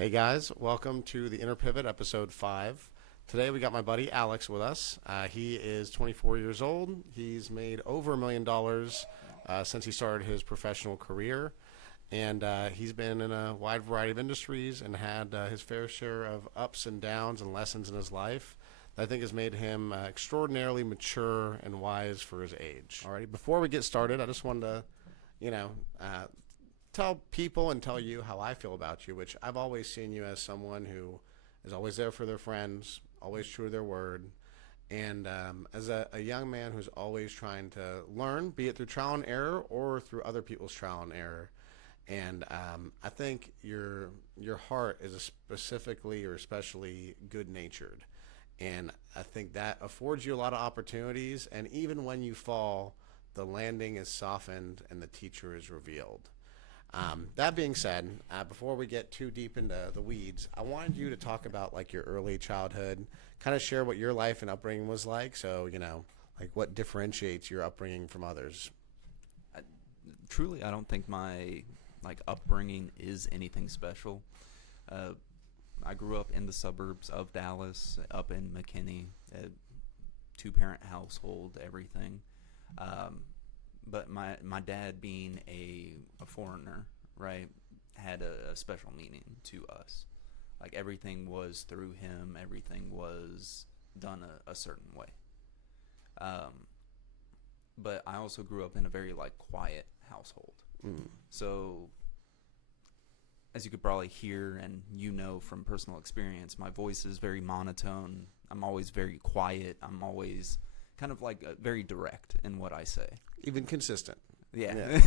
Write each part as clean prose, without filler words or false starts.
Hey guys, welcome to the Inner Pivot episode 5. Today we got my buddy Alex with us. He is 24 years old. He's made over $1 million since he started his professional career. And he's been in a wide variety of industries and had his fair share of ups and downs and lessons in his life that I think has made him extraordinarily mature and wise for his age. Alrighty, before we get started, I just wanted to, you know, tell people and tell you how I feel about you, which I've always seen you as someone who is always there for their friends, always true to their word, and as a young man who's always trying to learn, be it through trial and error or through other people's trial and error. And I think your heart is specifically or especially good-natured, and I think that affords you a lot of opportunities. And even when you fall, the landing is softened and the teacher is revealed. That being said, before we get too deep into the weeds, I wanted you to talk about like your early childhood, kind of share what your life and upbringing was like. So, like what differentiates your upbringing from others. Truly, I don't think my upbringing is anything special. I grew up in the suburbs of Dallas, up in McKinney, a two-parent household, everything. But my dad, being a foreigner, right, had a special meaning to us. Like, everything was through him. Everything was done a certain way. But I also grew up in a very, quiet household. Mm. So, as you could probably hear and from personal experience, my voice is very monotone. I'm always very quiet. I'm always kind of very direct in what I say. Even consistent. Yeah.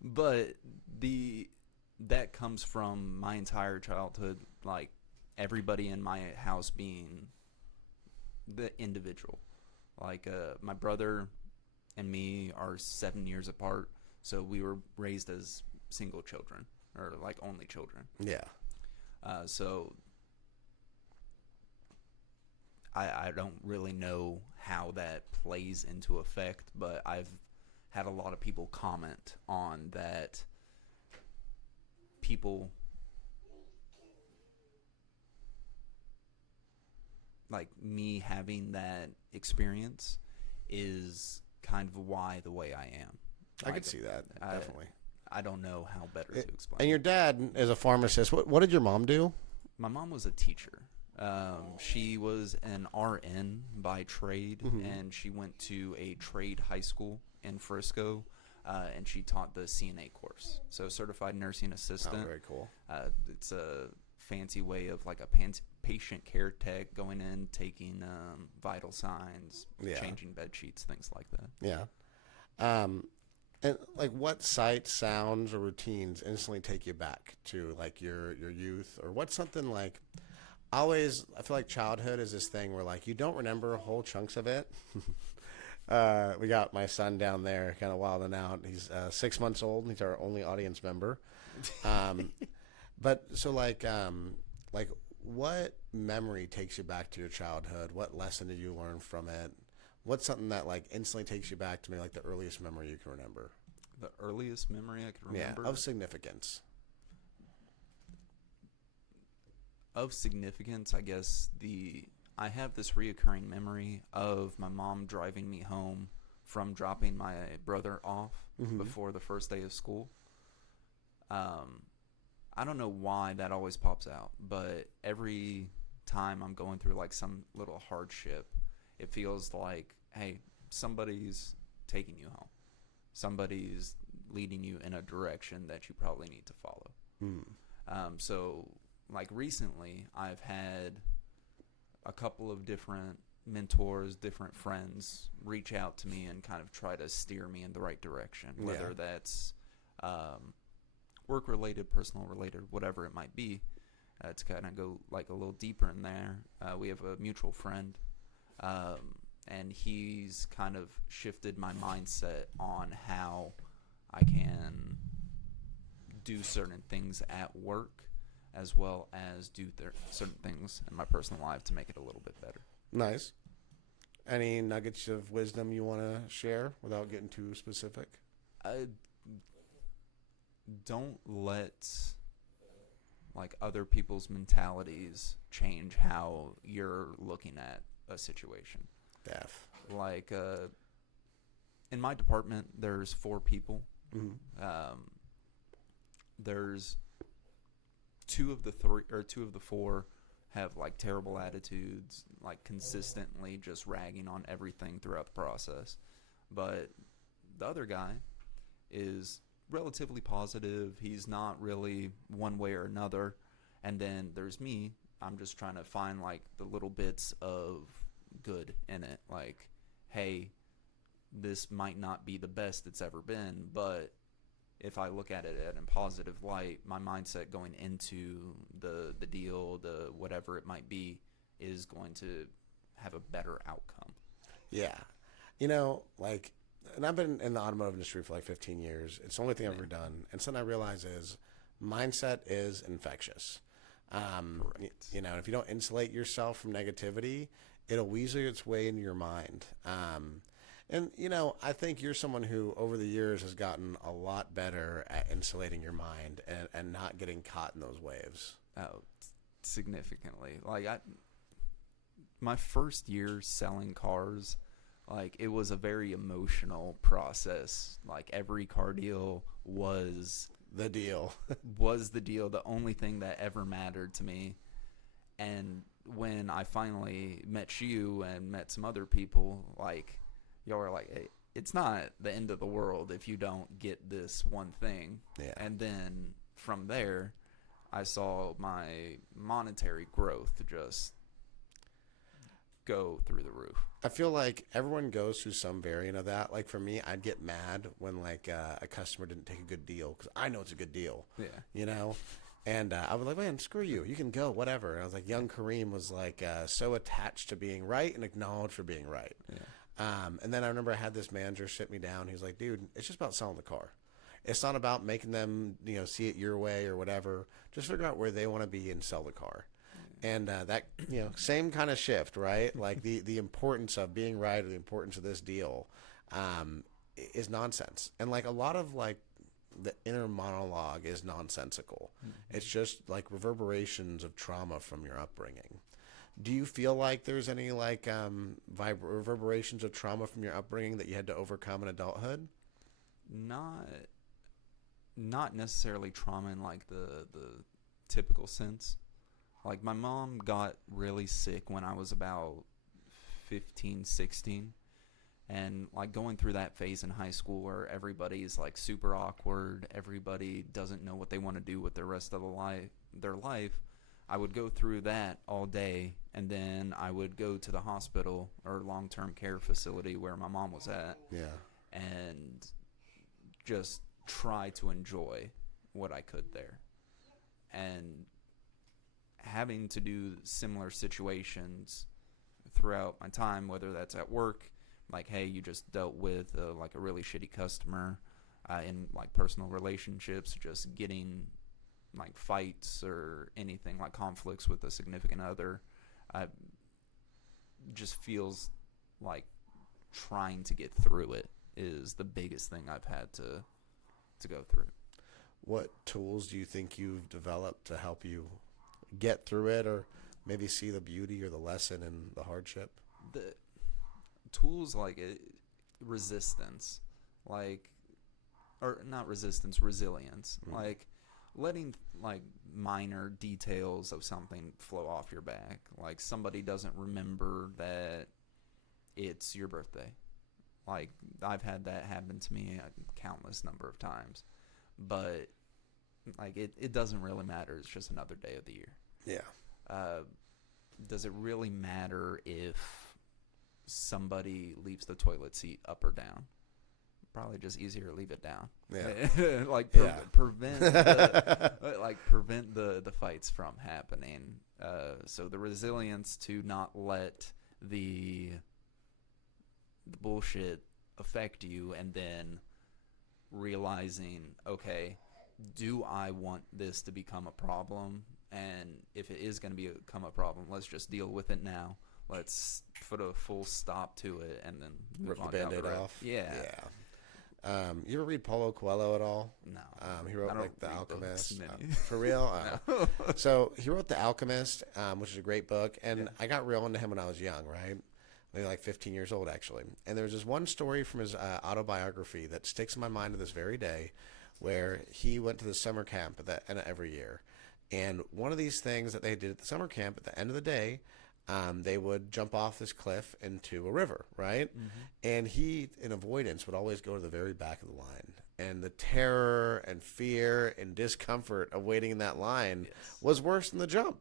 But that comes from my entire childhood, everybody in my house being the individual. My brother and me are 7 years apart, so we were raised as single children, or only children. Yeah. So I don't really know how that plays into effect, but I've had a lot of people comment on that. People like me having that experience is kind of why the way I am. I could see that, definitely. I don't know how better to explain. And your dad is a pharmacist. What did your mom do? My mom was a teacher. She was an RN by trade, and she went to a trade high school in Frisco, and she taught the CNA course, so Certified Nursing Assistant. Oh, very cool. It's a fancy way of a patient care tech, going in, taking vital signs, changing bed sheets, things like that. Yeah. And what sights, sounds, or routines instantly take you back to your youth, or what's something I feel like childhood is this thing where you don't remember whole chunks of it. We got my son down there kind of wilding out. He's 6 months old. And he's our only audience member. But so what memory takes you back to your childhood? What lesson did you learn from it? What's something that instantly takes you back to maybe the earliest memory you can remember? The earliest memory I can remember? Yeah, of significance. Of significance, I guess I have this reoccurring memory of my mom driving me home from dropping my brother off before the first day of school. I don't know why that always pops out, but every time I'm going through some little hardship, it feels like, hey, somebody's taking you home. Somebody's leading you in a direction that you probably need to follow. So recently, I've had a couple of different mentors, different friends reach out to me and kind of try to steer me in the right direction, whether that's work-related, personal-related, whatever it might be. To kind of go a little deeper in there, we have a mutual friend, and he's kind of shifted my mindset on how I can do certain things at work, as well as do certain things in my personal life to make it a little bit better. Nice. Any nuggets of wisdom you want to share without getting too specific? Don't let like other people's mentalities change how you're looking at a situation. Def. Like in my department, there's 4 people. There's 2 of the 4 have like terrible attitudes, like consistently just ragging on everything throughout the process. But the other guy is relatively positive. He's not really one way or another. And then there's me. I'm just trying to find like the little bits of good in it. Like, hey, this might not be the best it's ever been, but if I look at it in a positive light, my mindset going into the deal, the whatever it might be, is going to have a better outcome. Yeah. Like, and I've been in the automotive industry for like 15 years. It's the only thing I've ever done. And something I realize is mindset is infectious. And if you don't insulate yourself from negativity, it'll weasel its way into your mind. And I think you're someone who over the years has gotten a lot better at insulating your mind and not getting caught in those waves. Oh, significantly. Like my first year selling cars, like it was a very emotional process. Like every car deal was the deal. The only thing that ever mattered to me. And when I finally met you and met some other people, like y'all were like, hey, it's not the end of the world if you don't get this one thing. Yeah. And then from there, I saw my monetary growth just go through the roof. I feel like everyone goes through some variant of that. Like for me, I'd get mad when like a customer didn't take a good deal because I know it's a good deal. Yeah. And I was like, man, screw you. You can go, whatever. And I was like, young Kareem was like so attached to being right and acknowledged for being right. Yeah. And then I remember I had this manager sit me down. He was like, dude, it's just about selling the car. It's not about making them, see it your way or whatever. Just figure out where they want to be and sell the car. And that, same kind of shift, right? Like the importance of being right or the importance of this deal is nonsense. And like a lot of like the inner monologue is nonsensical. Mm-hmm. It's just like reverberations of trauma from your upbringing. Do you feel like there's any like reverberations of trauma from your upbringing that you had to overcome in adulthood? Not necessarily trauma in like the typical sense. Like my mom got really sick when I was about 15, 16. And like going through that phase in high school where everybody's like super awkward, everybody doesn't know what they want to do with the rest of their life, I would go through that all day, and then I would go to the hospital or long-term care facility where my mom was at. Yeah. And just try to enjoy what I could there. And having to do similar situations throughout my time, whether that's at work, like, hey, you just dealt with like a really shitty customer, in like personal relationships, just getting like fights or anything like conflicts with a significant other, just feels like trying to get through it is the biggest thing I've had to go through. What tools do you think you've developed to help you get through it, or maybe see the beauty or the lesson in the hardship? The tools like resistance, like, or not resistance, resilience. Mm-hmm. Like letting like minor details of something flow off your back. Like somebody doesn't remember that it's your birthday. Like I've had that happen to me a countless number of times, but like it doesn't really matter. It's just another day of the year. Yeah. Does it really matter if somebody leaves the toilet seat up or down? Probably just easier to leave it down. Yeah. Like prevent the fights from happening. So the resilience to not let the bullshit affect you, and then realizing, okay, do I want this to become a problem? And if it is going to become a problem, let's just deal with it now. Let's put a full stop to it and then move rip on the down Band-Aid the road. off. Yeah. You ever read Paulo Coelho at all? No. He I wrote don't like The read Alchemist. books, many. For real? No. So he wrote The Alchemist, which is a great book, and Yeah. I got real into him when I was young, right? Maybe like 15 years old, actually. And there's this one story from his autobiography that sticks in my mind to this very day, where he went to the summer camp every year. And one of these things that they did at the summer camp, at the end of the day, they would jump off this cliff into a river, right? Mm-hmm. And he, in avoidance, would always go to the very back of the line. And the terror and fear and discomfort of waiting in that line Yes. was worse than the jump.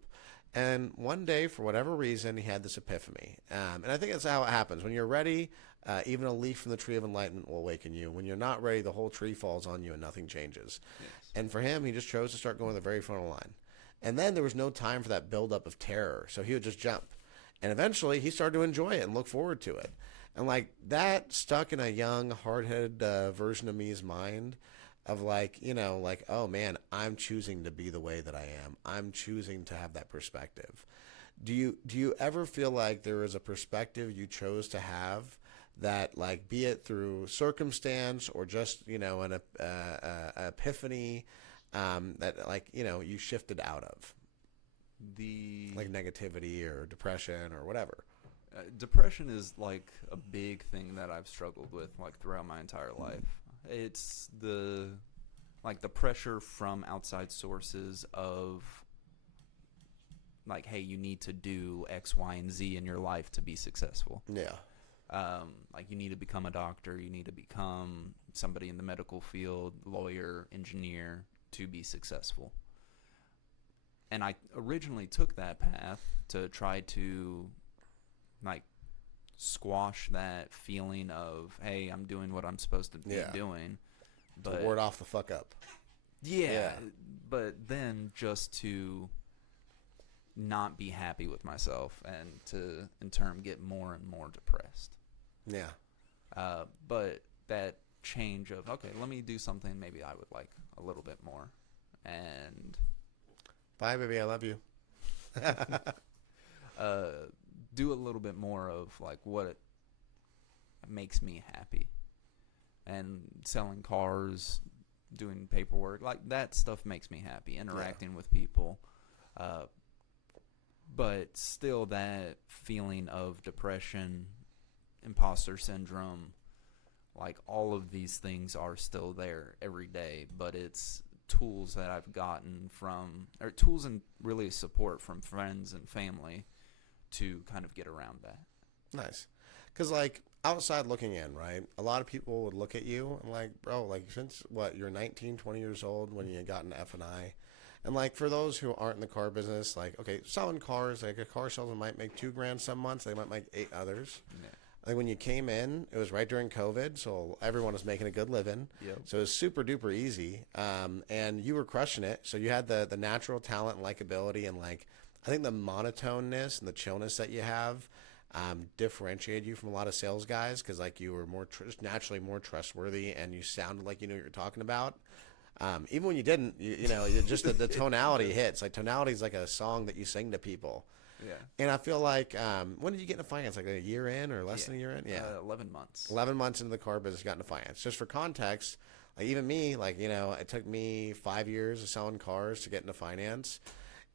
And one day, for whatever reason, he had this epiphany. And I think that's how it happens. When you're ready, even a leaf from the tree of enlightenment will awaken you. When you're not ready, the whole tree falls on you and nothing changes. Yes. And for him, he just chose to start going to the very front of the line. And then there was no time for that buildup of terror. So he would just jump. And eventually, he started to enjoy it and look forward to it. And like that stuck in a young, hard-headed version of me's mind of like, like, oh man, I'm choosing to be the way that I am. I'm choosing to have that perspective. Do you ever feel like there is a perspective you chose to have that, like, be it through circumstance or just, an epiphany that, like, you shifted out of? Like negativity or depression or whatever. Depression is like a big thing that I've struggled with like throughout my entire life. It's the pressure from outside sources of like, hey, you need to do X, Y, and Z in your life to be successful. Yeah. Like you need to become a doctor, you need to become somebody in the medical field, lawyer, engineer to be successful. And I originally took that path to try to like squash that feeling of, hey, I'm doing what I'm supposed to be doing. But to ward off the fuck up. Yeah. But then just to not be happy with myself and to in turn get more and more depressed. Yeah. But that change of, okay, let me do something maybe I would like a little bit more. And bye, baby. I love you. Do a little bit more of like what makes me happy. And selling cars, doing paperwork, like that stuff makes me happy. Interacting with people. But still that feeling of depression, imposter syndrome, like all of these things are still there every day, but it's tools that I've gotten from, or tools and really support from friends and family to kind of get around that. Nice. Because, like, outside looking in, right, a lot of people would look at you and, like, bro, like, since, you're 19, 20 years old when you got an F&I. And, like, for those who aren't in the car business, like, okay, selling cars, like, a car salesman might make $2,000 some months. They might make 8 others. Yeah. Like, when you came in, it was right during COVID, so everyone was making a good living. Yep. So it was super duper easy. And you were crushing it. So you had the natural talent and likability, and, like, I think the monotoneness and the chillness that you have differentiated you from a lot of sales guys, because, like, you were just naturally more trustworthy, and you sounded like you knew what you're talking about. Even when you didn't, just the tonality hits. Like, tonality is like a song that you sing to people. Yeah. And I feel like, when did you get into finance? Like a year in or less than a year in? Yeah. 11 months. 11 months into the car business, got into finance. Just for context, like even me, like, it took me 5 years of selling cars to get into finance.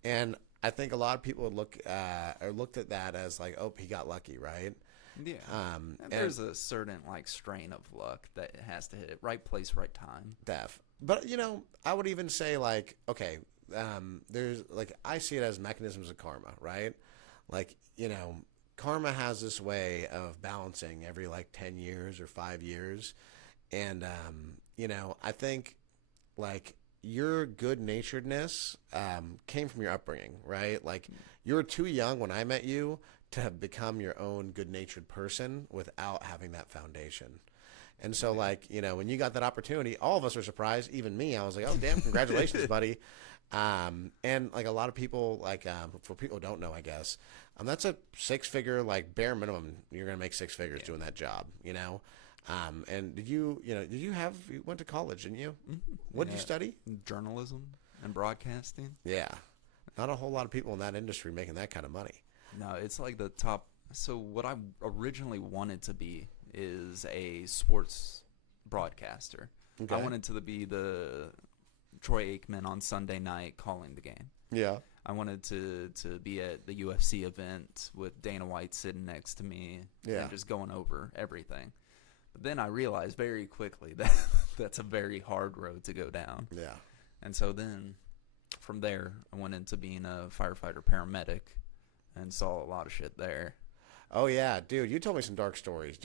And I think a lot of people would looked at that as like, oh, he got lucky, right? Yeah. And there's a certain like strain of luck that has to hit it. Right place, right time. But, I would even say, like, okay, there's, like, I see it as mechanisms of karma, right? Like, karma has this way of balancing every, like, 10 years or 5 years. And, I think, like, your good-naturedness came from your upbringing, right? Like, you were too young when I met you to have become your own good-natured person without having that foundation. And so, like, when you got that opportunity, all of us were surprised, even me. I was like, oh, damn, congratulations, buddy. And, like, a lot of people, like, for people who don't know, I guess, that's a 6-figure, like, bare minimum. You're going to make 6 figures doing that job, And you went to college, didn't you? Mm-hmm. What did you study? Journalism and broadcasting. Yeah. Not a whole lot of people in that industry making that kind of money. No, it's like the top. So what I originally wanted to be is a sports broadcaster. Okay. I wanted to be the Troy Aikman on Sunday night calling the game. Yeah. I wanted to be at the UFC event with Dana White sitting next to me and just going over everything. But then I realized very quickly that that's a very hard road to go down. Yeah. And so then from there, I went into being a firefighter paramedic and saw a lot of shit there. Oh, yeah. Dude, you told me some dark stories.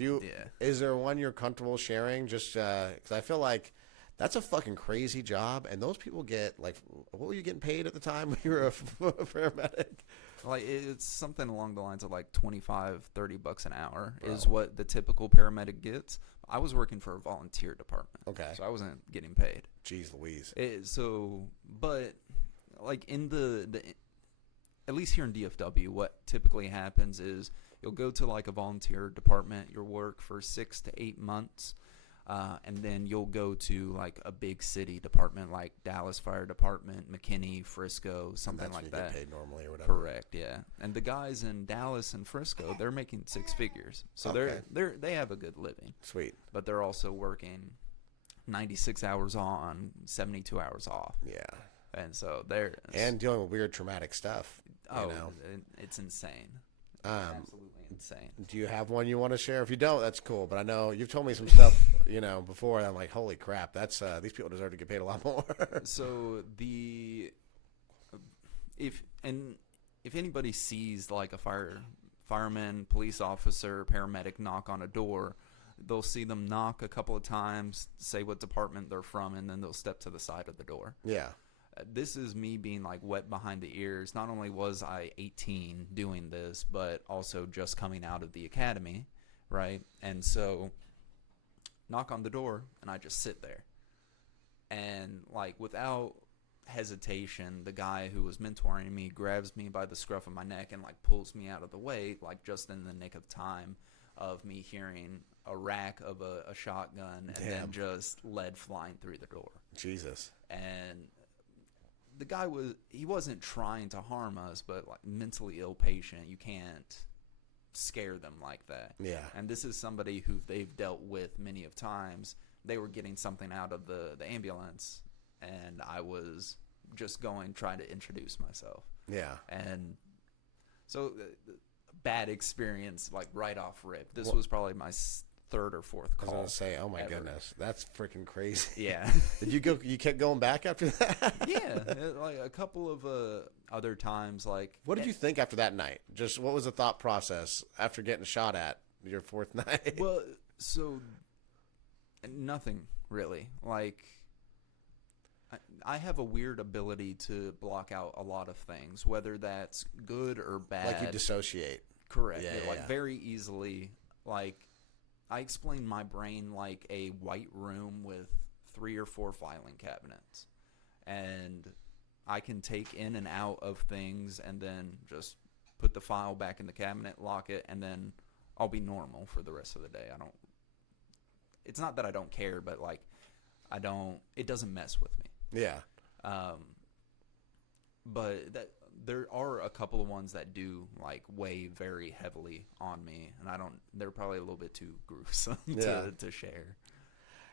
Is there one you're comfortable sharing? Just because I feel like that's a fucking crazy job, and those people get, like, what were you getting paid at the time when you were a paramedic? Like, it's something along the lines of like $25-$30 an hour is what the typical paramedic gets. I was working for a volunteer department. Okay. So I wasn't getting paid. Jeez Louise. But like in the at least here in DFW, what typically happens is you'll go to like a volunteer department, you'll work for 6 to 8 months. And then you'll go to like a big city department like Dallas Fire Department, McKinney, Frisco, something like that. That's when you get paid normally or whatever. Correct, yeah. And the guys in Dallas and Frisco, they're making 6 figures. So they have a good living. Sweet. But they're also working 96 hours on, 72 hours off. Yeah. And so and dealing with weird traumatic stuff. It's insane. Absolutely insane. Do you have one you want to share? If you don't, that's cool. But I know you've told me some stuff, before. And I'm like, holy crap, that's these people deserve to get paid a lot more. So if anybody sees like a fireman, police officer, paramedic knock on a door, they'll see them knock a couple of times, say what department they're from, and then they'll step to the side of the door. Yeah. This is me being like wet behind the ears. Not only was I 18 doing this, but also just coming out of the academy, right? And so knock on the door and I just sit there. And like without hesitation, the guy who was mentoring me grabs me by the scruff of my neck and like pulls me out of the way, like just in the nick of time of me hearing a rack of a shotgun and then just lead flying through the door. Jesus. And the guy wasn't trying to harm us, but like mentally ill patient, you can't scare them like that. Yeah. And this is somebody who they've dealt with many of times. They were getting something out of the ambulance, and I was just trying to introduce myself. Yeah. And so bad experience, like right off rip. This was probably my third or fourth call. I was going to say, oh my ever. goodness, that's freaking crazy. Yeah. You kept going back after that? Yeah, like a couple of other times. Like, what did you think after that night? Just what was the thought process after getting shot at your fourth night? Well, so nothing really. Like, I have a weird ability to block out a lot of things, whether that's good or bad. Like you dissociate. Correct. Yeah, very easily. Like, I explain my brain like a white room with 3 or 4 filing cabinets. And I can take in and out of things and then just put the file back in the cabinet, lock it, and then I'll be normal for the rest of the day. It's not that I don't care, but like it doesn't mess with me. Yeah. But there are a couple of ones that do like weigh very heavily on me, and they're probably a little bit too gruesome to share.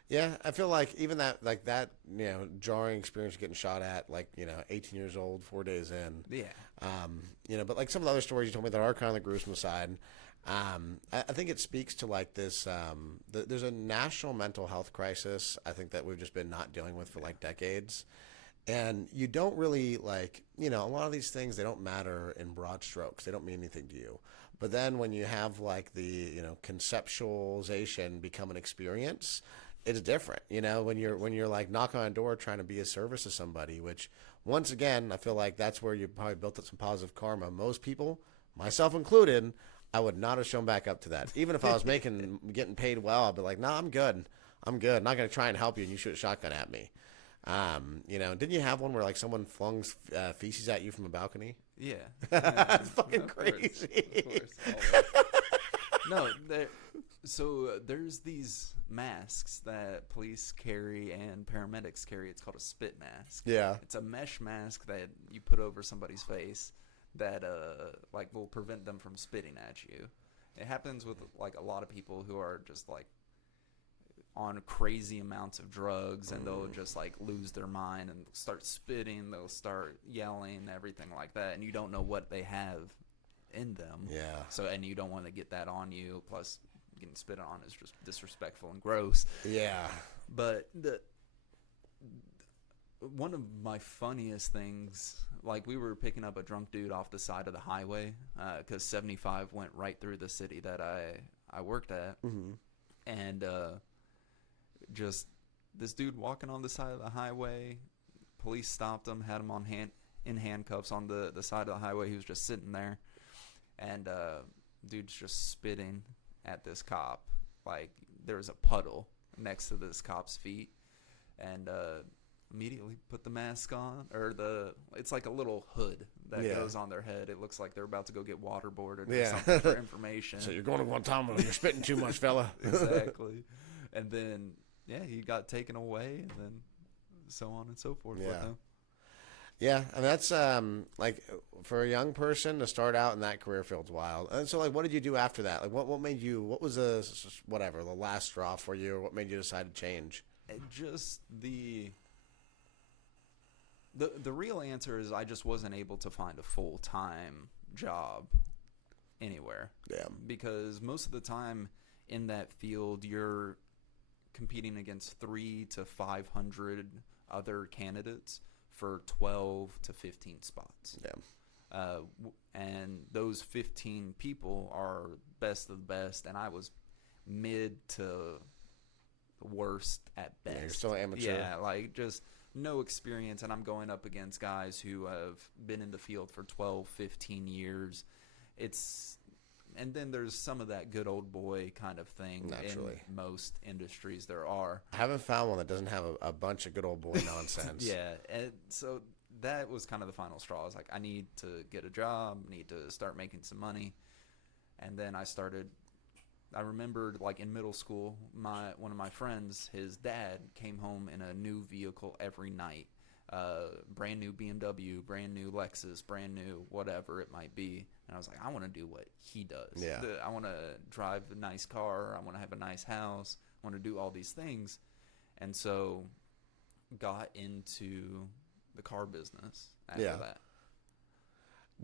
Yeah, I feel like even that jarring experience getting shot at 18 years old, 4 days in. Yeah. But like some of the other stories you told me that are kind of the gruesome side, I think it speaks to like this, there's a national mental health crisis, I think, that we've just been not dealing with for like decades. And you don't really a lot of these things, they don't matter in broad strokes. They don't mean anything to you. But then when you have like the, conceptualization become an experience, it's different, when you're like knocking on a door trying to be of service to somebody, which once again, I feel like that's where you probably built up some positive karma. Most people, myself included, I would not have shown back up to that. Even if I was getting paid well, I'd be like, nah, I'm good. I'm not going to try and help you and you shoot a shotgun at me. Didn't you have one where like someone flung feces at you from a balcony? Yeah. That's fucking crazy. Of course. No, there's these masks that police carry and paramedics carry. It's called a spit mask. Yeah. It's a mesh mask that you put over somebody's face that will prevent them from spitting at you. It happens with like a lot of people who are just like on crazy amounts of drugs, and they'll just like lose their mind and start spitting. They'll start yelling, everything like that, and you don't know what they have in them. Yeah. So, and you don't want to get that on you. Plus, getting spit on is just disrespectful and gross. Yeah. But one of my funniest things, like we were picking up a drunk dude off the side of the highway because 75 went right through the city that I worked at. Mm-hmm. And just this dude walking on the side of the highway. Police stopped him, had him in handcuffs on the side of the highway. He was just sitting there. And dude's just spitting at this cop. Like there was a puddle next to this cop's feet. And immediately put the mask on, or it's like a little hood that goes on their head. It looks like they're about to go get waterboarded or something for information. So you're going to Guantanamo. You're spitting too much, fella. Exactly. And then he got taken away, and then so on and so forth with him. Yeah, and that's like for a young person to start out in that career field's wild. And so, like, what did you do after that? Like, what made you? What was the last straw for you, or what made you decide to change? Just the real answer is I just wasn't able to find a full-time job anywhere. Yeah. Because most of the time in that field, you're competing against 300 to 500 other candidates for 12 to 15 spots. Yeah. And those 15 people are best of the best, and I was mid to worst at best. Yeah, you're still amateur. Yeah, like just no experience, and I'm going up against guys who have been in the field for 12, 15 years. And then there's some of that good old boy kind of thing. Naturally. In most industries there are. I haven't found one that doesn't have a bunch of good old boy nonsense. Yeah, and so that was kind of the final straw. I was like, I need to get a job, need to start making some money. And then I remembered, like, in middle school, one of my friends, his dad came home in a new vehicle every night. Brand new BMW, brand new Lexus, brand new whatever it might be. And I was like, I want to do what he does. Yeah. I want to drive a nice car. I want to have a nice house. I want to do all these things. And so got into the car business after that.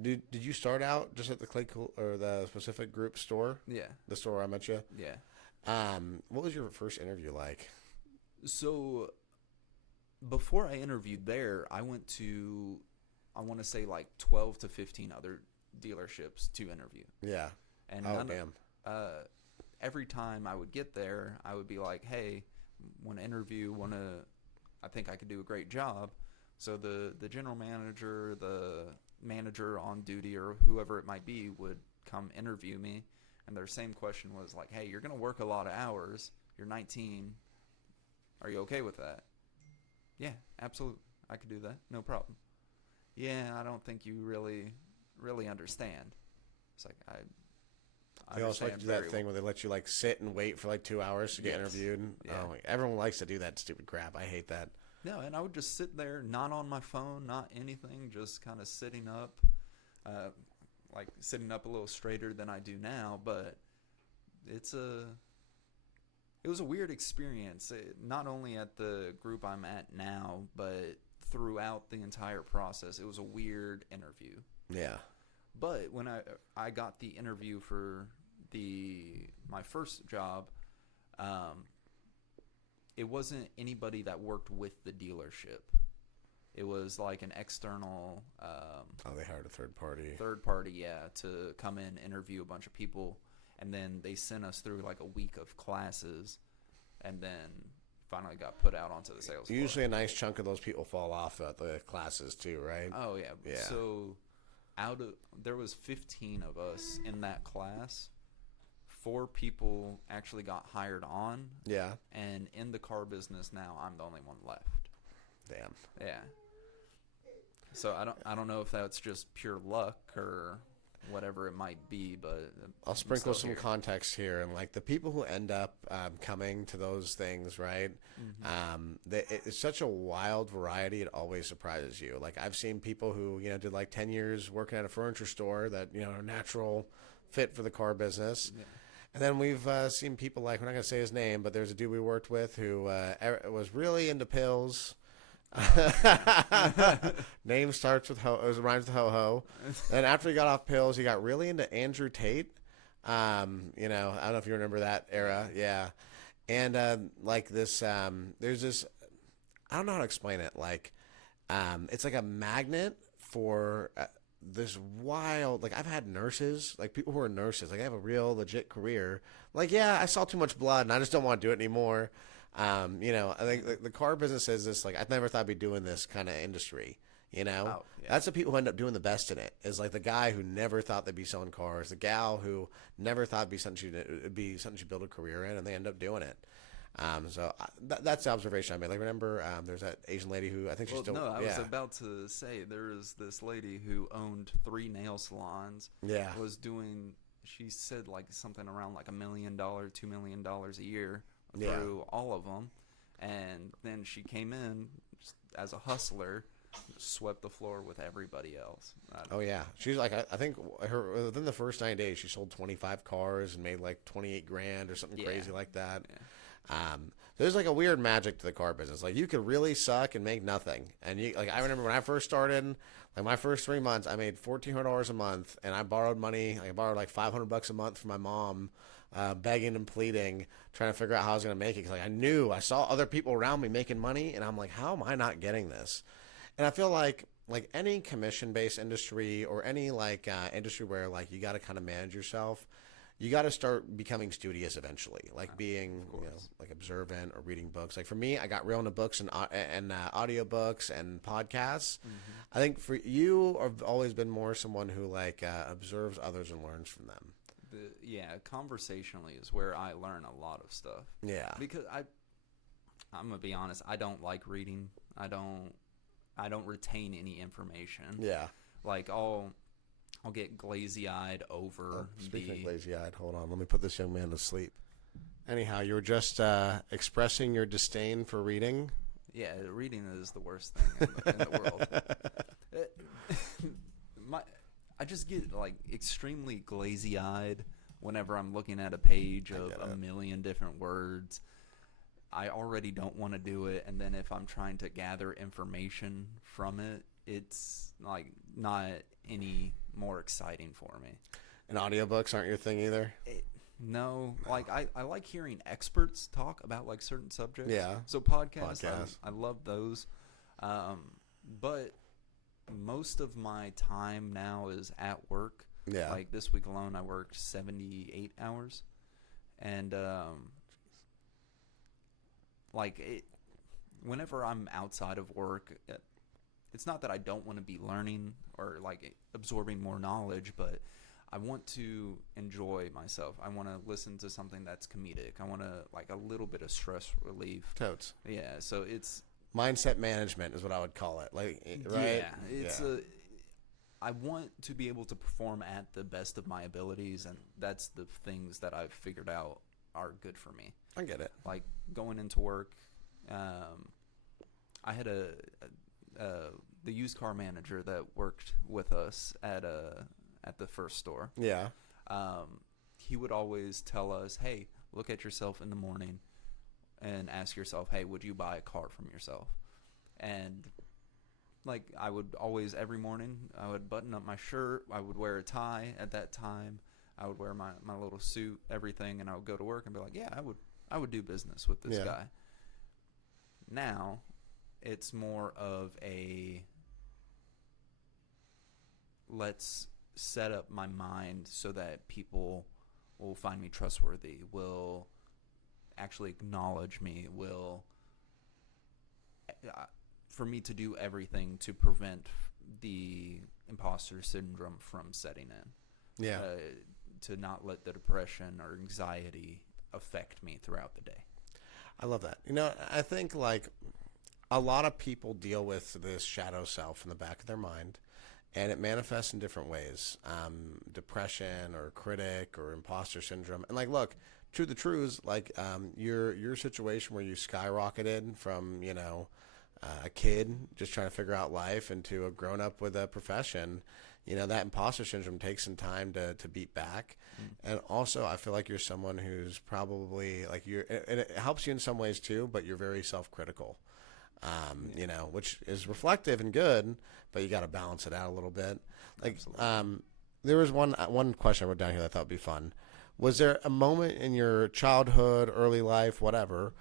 Did you start out just at the cyclical or the specific group store? Yeah. The store I met you? Yeah. What was your first interview like? So before I interviewed there, I went to, I want to say, like 12 to 15 other dealerships to interview. Yeah. And damn. Every time I would get there, I would be like, hey, want to interview, I think I could do a great job. So the general manager, the manager on duty, or whoever it might be, would come interview me. And their same question was like, hey, you're going to work a lot of hours. You're 19. Are you okay with that? Yeah, absolutely. I could do that. No problem. Yeah, I don't think you really understand. It's like, I They also like to do that thing where they let you like sit and wait for like 2 hours to get interviewed. Yeah. Oh, everyone likes to do that stupid crap. I hate that. No, and I would just sit there, not on my phone, not anything, just kind of sitting up, like sitting up a little straighter than I do now. But it was a weird experience, not only at the group I'm at now, but throughout the entire process. It was a weird interview. Yeah. But when I got the interview for my first job, it wasn't anybody that worked with the dealership. It was like an external. They hired a third party. To come in, interview a bunch of people, and then they sent us through like a week of classes, and then finally got put out onto the sales floor. Usually a nice chunk of those people fall off at the classes too, right? Oh yeah. So there was 15 of us in that class. 4 people actually got hired on. Yeah. And in the car business now, I'm the only one left. Damn. Yeah. So I don't know if that's just pure luck or whatever it might be, but I'll sprinkle some context here. And like the people who end up coming to those things, right? Mm-hmm. It's such a wild variety. It always surprises you. Like I've seen people who, did like 10 years working at a furniture store that, are natural fit for the car business. Yeah. And then we've seen people like, we're not going to say his name, but there's a dude we worked with who was really into pills. Name starts with ho. It rhymes with ho ho. And after he got off pills, he got really into Andrew Tate. I don't know if you remember that era. Yeah. And like this, there's this. I don't know how to explain it. Like, it's like a magnet for this wild. Like, I've had nurses, like people who are nurses. Like, I have a real legit career. Like, yeah, I saw too much blood, and I just don't want to do it anymore. I think the car business is this. Like, I never thought I'd be doing this kind of industry. Oh, yeah. That's the people who end up doing the best in it. Is like the guy who never thought they'd be selling cars, the gal who never thought it'd be something she'd build a career in, and they end up doing it. That's the observation I made. Like, remember, there's that Asian lady who I think she's still. No, I was yeah. about to say there is this lady who owned 3 nail salons. Yeah. Was doing. She said like something around like $1 million, $2 million a year through all of them, and then she came in just as a hustler, swept the floor with everybody else. Oh yeah, she's like I think her within the first 9 days she sold 25 cars and made like 28 grand or something crazy like that. Yeah. There's like a weird magic to the car business. Like, you could really suck and make nothing. And I remember when I first started, like my first 3 months, I made $1,400 a month, and I borrowed money. I borrowed like $500 a month from my mom, begging and pleading, trying to figure out how I was going to make it. Because like I saw other people around me making money, and I'm like, how am I not getting this? And I feel like any commission-based industry or any industry where like you got to kind of manage yourself. You got to start becoming studious eventually, like being, like observant or reading books. Like for me, I got real into books and audiobooks and podcasts. Mm-hmm. I think for you, have always been more someone who observes others and learns from them. Conversationally is where I learn a lot of stuff. Yeah, because I'm gonna be honest, I don't like reading. I don't retain any information. Yeah, like I'll get glazy-eyed over. Speaking of glazy-eyed, hold on. Let me put this young man to sleep. Anyhow, you were just expressing your disdain for reading. Yeah, reading is the worst thing in the world. I just get like extremely glazy-eyed whenever I'm looking at a page of a million different words. I already don't want to do it, and then if I'm trying to gather information from it, it's like not any more exciting for me. And audiobooks aren't your thing either? No. Like I like hearing experts talk about like certain subjects. Yeah. So podcasts. I love those. But most of my time now is at work. Yeah. Like this week alone I worked 78 hours. And whenever I'm outside of work, it's not that I don't want to be learning or like absorbing more knowledge, but I want to enjoy myself. I want to listen to something that's comedic. I want to like a little bit of stress relief. Totes. Yeah. So it's mindset management is what I would call it. Like, right? Yeah. I want to be able to perform at the best of my abilities, and that's the things that I've figured out are good for me. I get it. Like going into work, I had the used car manager that worked with us at the first store. Yeah. He would always tell us, hey, look at yourself in the morning and ask yourself, hey, would you buy a car from yourself? And like I would always, every morning, I would button up my shirt. I would wear a tie at that time. I would wear my little suit, everything, and I would go to work and be like, yeah, I would do business with this guy. Now, it's more of a let's set up my mind so that people will find me trustworthy, will actually acknowledge me, will for me to do everything to prevent the imposter syndrome from setting in. Yeah. To not let the depression or anxiety affect me throughout the day. I love that. I think like a lot of people deal with this shadow self in the back of their mind, and it manifests in different ways. Depression or critic or imposter syndrome. And like, look, truth, like your situation where you skyrocketed from, a kid just trying to figure out life into a grown up with a profession, that imposter syndrome takes some time to beat back. And also, I feel like you're someone who's probably like and it helps you in some ways too, but you're very self-critical, which is reflective and good, but you got to balance it out a little bit. Like, there was one question I wrote down here that I thought would be fun. Was there a moment in your childhood, early life, whatever,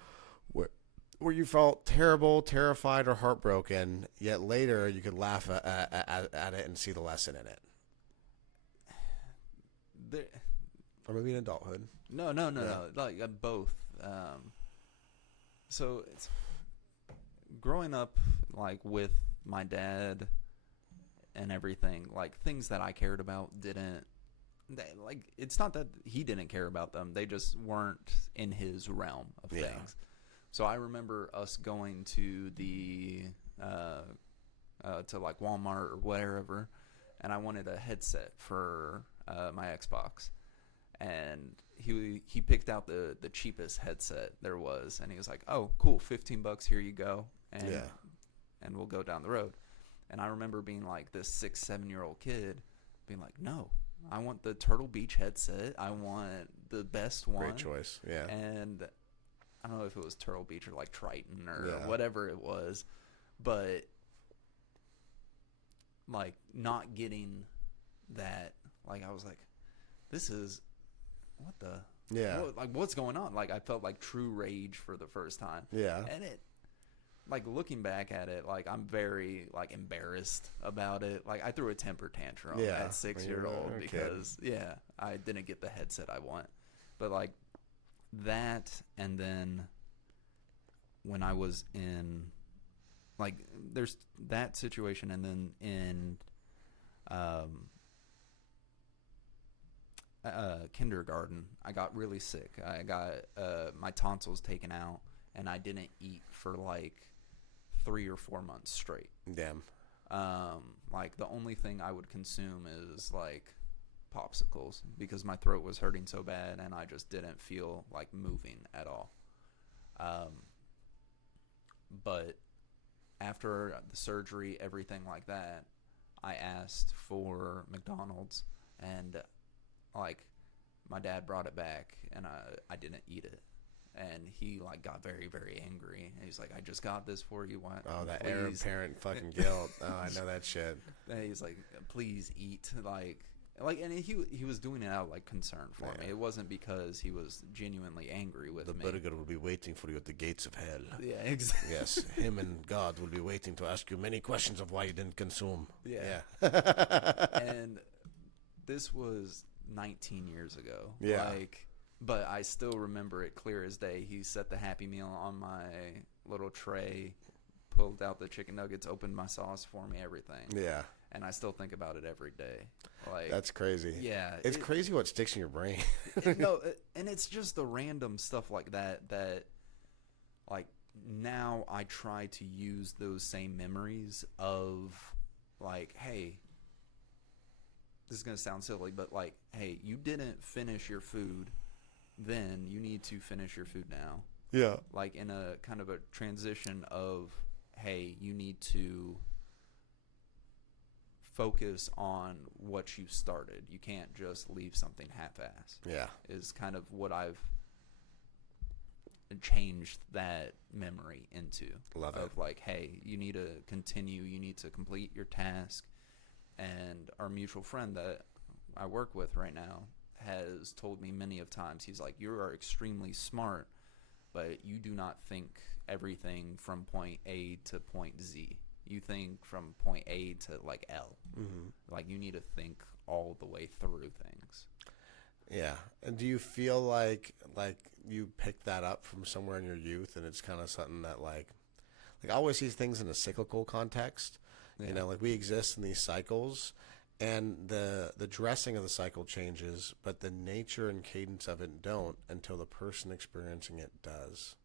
where you felt terrible, terrified, or heartbroken, yet later you could laugh at it and see the lesson in it? Or maybe in adulthood. No. Like both. So it's growing up like with my dad and everything. Like things that I cared about it's not that he didn't care about them. They just weren't in his realm of things. So I remember us going to to like Walmart or wherever, and I wanted a headset for my Xbox, and he picked out the cheapest headset there was, and he was like, "Oh, cool, $15, here you go, and we'll go down the road." And I remember being like this 6-7-year-old kid, being like, "No, I want the Turtle Beach headset. I want the best one." Great choice, yeah. And I don't know if it was Turtle Beach or like Triton or whatever it was, but like not getting that, like I was like, this is what the what's going on? Like I felt like true rage for the first time. Yeah. And it, like looking back at it, like I'm very like embarrassed about it. Like I threw a temper tantrum at 6-year-old because I didn't get the headset I want. But like that, and then when I was in, like, there's that situation, and then in kindergarten, I got really sick. I got my tonsils taken out, and I didn't eat for like 3 or 4 months straight. Damn. Like the only thing I would consume is like popsicles because my throat was hurting so bad and I just didn't feel like moving at all. But after the surgery, everything like that, I asked for McDonald's, and like my dad brought it back, and I didn't eat it. And he like got very, very angry. And he's like, "I just got this for you. Why?" Oh, that Arab parent fucking guilt. Oh, I know that shit. And he's like, "Please eat." Like, and he was doing it out of like concern for me. It wasn't because he was genuinely angry with me. The burger will be waiting for you at the gates of hell. Yeah, exactly. Yes, him and God will be waiting to ask you many questions of why you didn't consume. Yeah. And this was 19 years ago. Yeah. Like, but I still remember it clear as day. He set the Happy Meal on my little tray, pulled out the chicken nuggets, opened my sauce for me, everything. Yeah. And I still think about it every day. Like, that's crazy. Yeah. It's crazy what sticks in your brain. No, and it's just the random stuff like that, like, now I try to use those same memories of, like, hey, this is going to sound silly, but, like, hey, you didn't finish your food, then you need to finish your food now. Yeah. Like, in a kind of a transition of, hey, you need to focus on what you started. You can't just leave something half-assed. Yeah. Is kind of what I've changed that memory into. Love it. Of like, hey, you need to continue. You need to complete your task. And our mutual friend that I work with right now has told me many of times, he's like, you are extremely smart, but you do not think everything from point A to point Z. You think from point A to like L. Mm-hmm. Like you need to think all the way through things. Yeah. And do you feel like you picked that up from somewhere in your youth, and it's kind of something that like I always see things in a cyclical context. Yeah. You know, like we exist in these cycles, and the dressing of the cycle changes, but the nature and cadence of it don't until the person experiencing it does.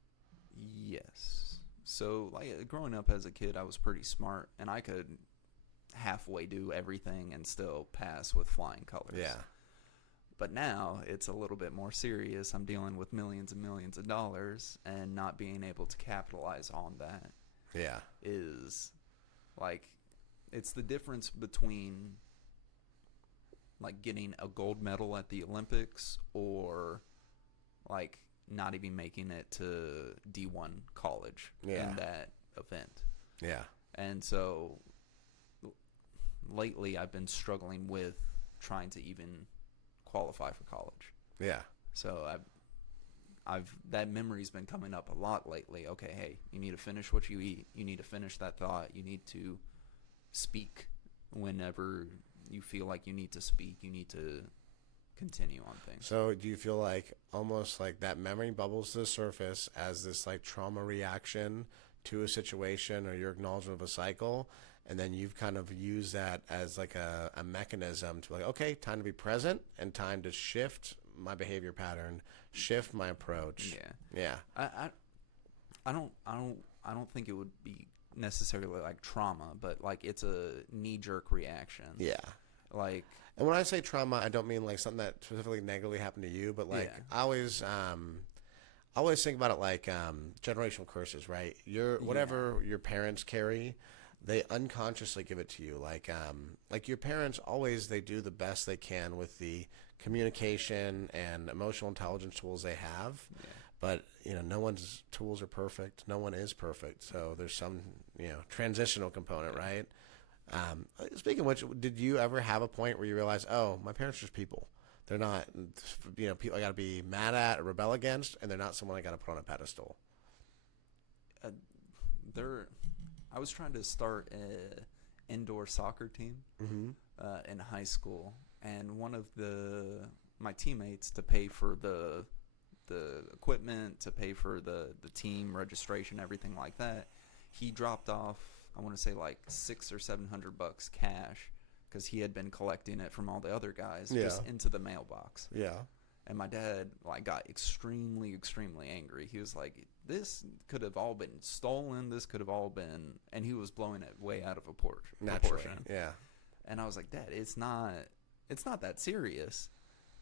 Yes. So, like, growing up as a kid, I was pretty smart, and I could halfway do everything and still pass with flying colors. Yeah. But now it's a little bit more serious. I'm dealing with millions and millions of dollars and not being able to capitalize on that. Yeah. is like, it's the difference between like getting a gold medal at the Olympics or like not even making it to D1 college in that event. Yeah. And so lately I've been struggling with trying to even qualify for college. Yeah. So I've that memory's been coming up a lot lately. Okay, hey, you need to finish what you eat. You need to finish that thought. You need to speak whenever you feel like you need to speak. You need to continue on things. So do you feel like almost like that memory bubbles to the surface as this like trauma reaction to a situation or your acknowledgement of a cycle, and then you've kind of used that as like a mechanism to like, okay, time to be present and time to shift my behavior pattern, shift my approach. Yeah. I don't think it would be necessarily like trauma, but like it's a knee-jerk reaction. Yeah. Like, and when I say trauma, I don't mean like something that specifically negatively happened to you, but like I always think about it like generational curses, right? Whatever your parents carry, they unconsciously give it to you. Like your parents always, they do the best they can with the communication and emotional intelligence tools they have. Yeah. But, no one's tools are perfect. No one is perfect. So there's some, transitional component, right? Speaking of which, did you ever have a point where you realized, oh, my parents are just people? They're not, people I got to be mad at or rebel against, and they're not someone I got to put on a pedestal. I was trying to start an indoor soccer team in high school, and one of my teammates, to pay for the equipment, to pay for the team registration, everything like that, he dropped off, I want to say like $600 or $700 cash, because he had been collecting it from all the other guys just into the mailbox. Yeah. And my dad got extremely, extremely angry. He was like, this could have all been stolen. This could have all been, and he was blowing it way out of proportion. Yeah. And I was like, Dad, it's not that serious.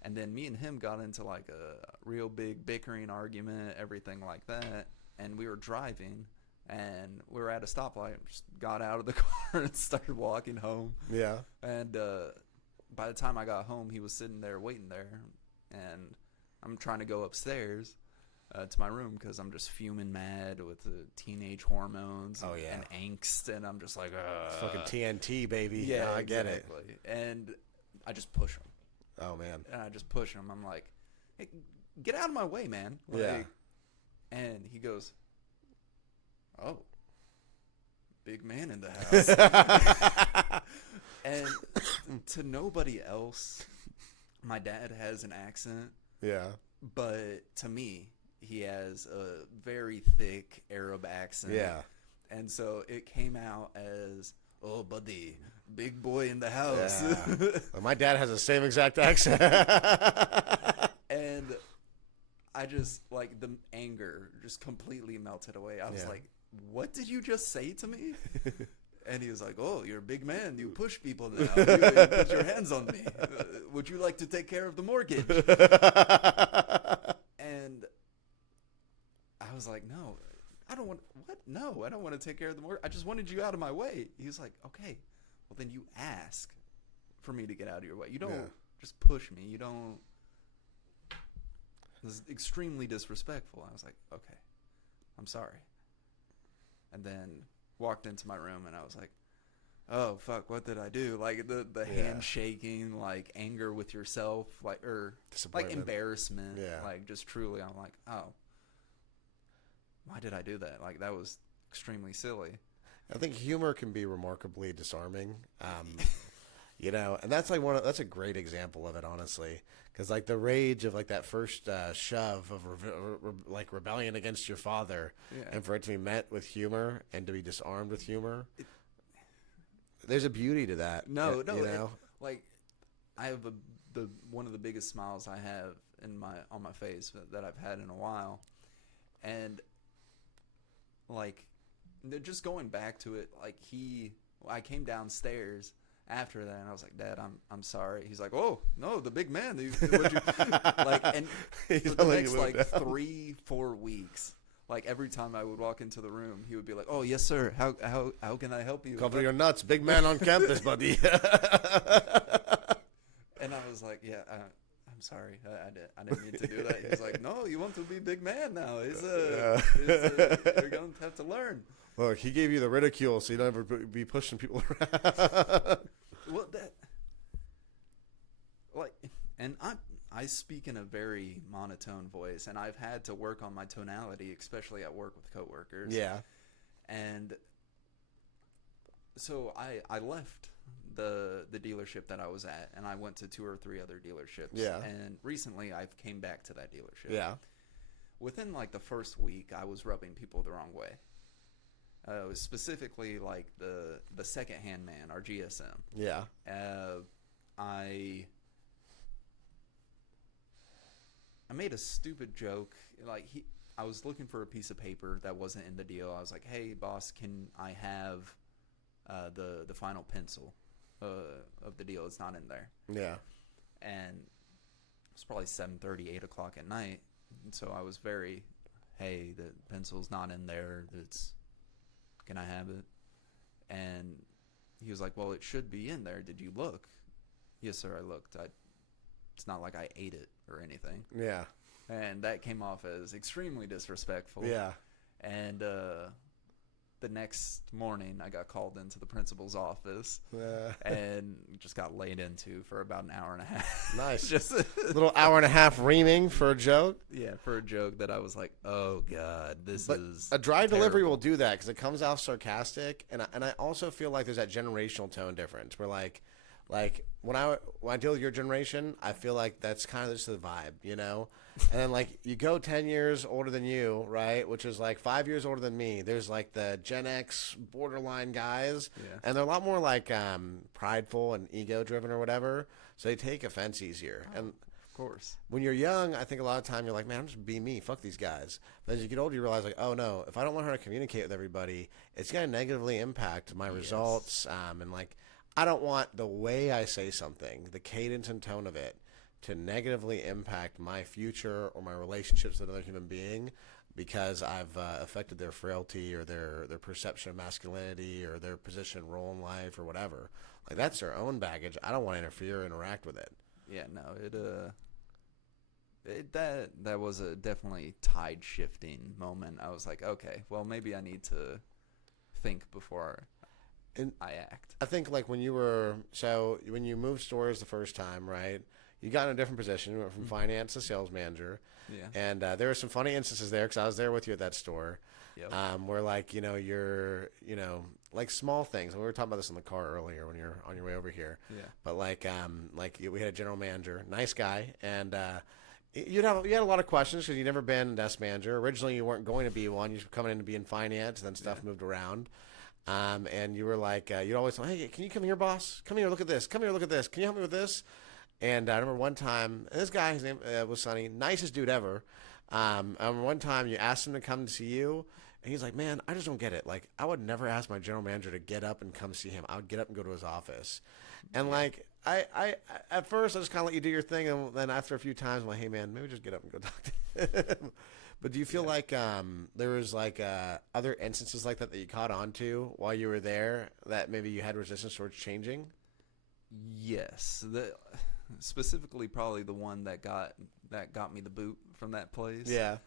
And then me and him got into like a real big bickering argument, everything like that. And we were driving, and we were at a stoplight. Just got out of the car and started walking home. Yeah. And by the time I got home, he was sitting there waiting there. And I'm trying to go upstairs to my room because I'm just fuming mad with the teenage hormones and angst. And I'm just like, it's fucking TNT, baby. Yeah, I get it. And I just push him. Oh, man. And I just push him. I'm like, hey, get out of my way, man. And he goes, oh, big man in the house. And to nobody else, my dad has an accent. Yeah. But to me, he has a very thick Arab accent. Yeah. And so it came out as, oh, buddy, big boy in the house. Yeah. My dad has the same exact accent. And I just, like, the anger just completely melted away. I was like, what did you just say to me? And he was like, oh, you're a big man. You push people now. You put your hands on me. Would you like to take care of the mortgage? And I was like, no, I don't want, what? No, I don't want to take care of the mortgage. I just wanted you out of my way. He was like, okay, well, then you ask for me to get out of your way. You don't just push me. You don't. This is extremely disrespectful. I was like, okay, I'm sorry. And then walked into my room and I was like, oh fuck, what did I do? Like the hand shaking, like anger with yourself, like embarrassment, like just truly, I'm like, oh, why did I do that? Like that was extremely silly. I think humor can be remarkably disarming. And that's like that's a great example of it, honestly, because like the rage of like that first shove of like rebellion against your father, and for it to be met with humor and to be disarmed with humor, there's a beauty to that. Like I have one of the biggest smiles I have on my face that I've had in a while, and like just going back to it, like I came downstairs after that, and I was like, Dad, I'm sorry. He's like, oh no, the big man. Like, and for the next like 3-4 weeks, Like every time I would walk into the room, he would be like, "Oh yes, sir. How can I help you?" Cover your nuts, big man on campus, buddy. And I was like, "Yeah, I'm sorry. I didn't mean to do that." He was like, "No, you want to be big man now. You're going to have to learn." Look, he gave you the ridicule, so you don't ever be pushing people around. Well, and I speak in a very monotone voice, and I've had to work on my tonality, especially at work with coworkers. Yeah. And so I left the dealership that I was at, and I went to 2 or 3 other dealerships. Yeah. And recently I came back to that dealership. Yeah. Within like the first week, I was rubbing people the wrong way. It was specifically like the second-hand man, our GSM. Yeah. I made a stupid joke. Like I was looking for a piece of paper that wasn't in the deal. I was like, "Hey, boss, can I have the final pencil of the deal? It's not in there." Yeah. And it's probably 7:30, 8 o'clock at night. And so I was very, "Hey, the pencil's not in there. Can I have it?" And he was like, "Well, it should be in there. Did you look?" "Yes, sir, I looked. It's not like I ate it or anything." Yeah. And that came off as extremely disrespectful. Yeah. And the next morning, I got called into the principal's office and just got laid into for about an hour and a half. Nice. Just a little hour and a half reaming for a joke. Yeah, for a joke that I was like, "Oh God, this is a dry delivery terrible." will do that because it comes off sarcastic, and I also feel like there's that generational tone difference where like when I deal with your generation, I feel like that's kind of just the vibe, you know. And then like you go 10 years older than you, right? Which is like 5 years older than me. There's like the Gen X borderline guys, and they're a lot more like prideful and ego driven or whatever. So they take offense easier. And of course, when you're young, I think a lot of time you're like, "Man, I'm just be me. Fuck these guys." But as you get older, you realize like, "Oh no, if I don't learn how to communicate with everybody, it's gonna negatively impact my results." And like, I don't want the way I say something, the cadence and tone of it, to negatively impact my future or my relationships with another human being because I've affected their frailty or their perception of masculinity or their position and role in life or whatever. Like, that's their own baggage. I don't want to interfere or interact with it. Yeah, no, that was a definitely tide shifting moment. I was like, okay, well, maybe I need to think before I act. I think like when you moved stores the first time, right? You got in a different position. You went from finance to sales manager. Yeah. And there were some funny instances there because I was there with you at that store. Yep. Where like, you're, like small things. And we were talking about this in the car earlier when you're on your way over here. Yeah. But like we had a general manager, nice guy. And you had a lot of questions because you'd never been a desk manager. Originally, you weren't going to be one. You were coming in to be in finance. And then stuff moved around. And you were like, you'd always say, "Hey, can you come here, boss? Come here, look at this. Come here, look at this. Can you help me with this?" And I remember one time, this guy, his name was Sonny, nicest dude ever. I remember one time you asked him to come to see you, and he's like, "Man, I just don't get it. Like, I would never ask my general manager to get up and come see him. I would get up and go to his office." And like, I at first I just kind of let you do your thing, and then after a few times I'm like, "Hey man, maybe just get up and go talk to him." But do you feel like there was like other instances like that you caught on to while you were there that maybe you had resistance towards changing? Yes, specifically probably the one that got me the boot from that place. Yeah.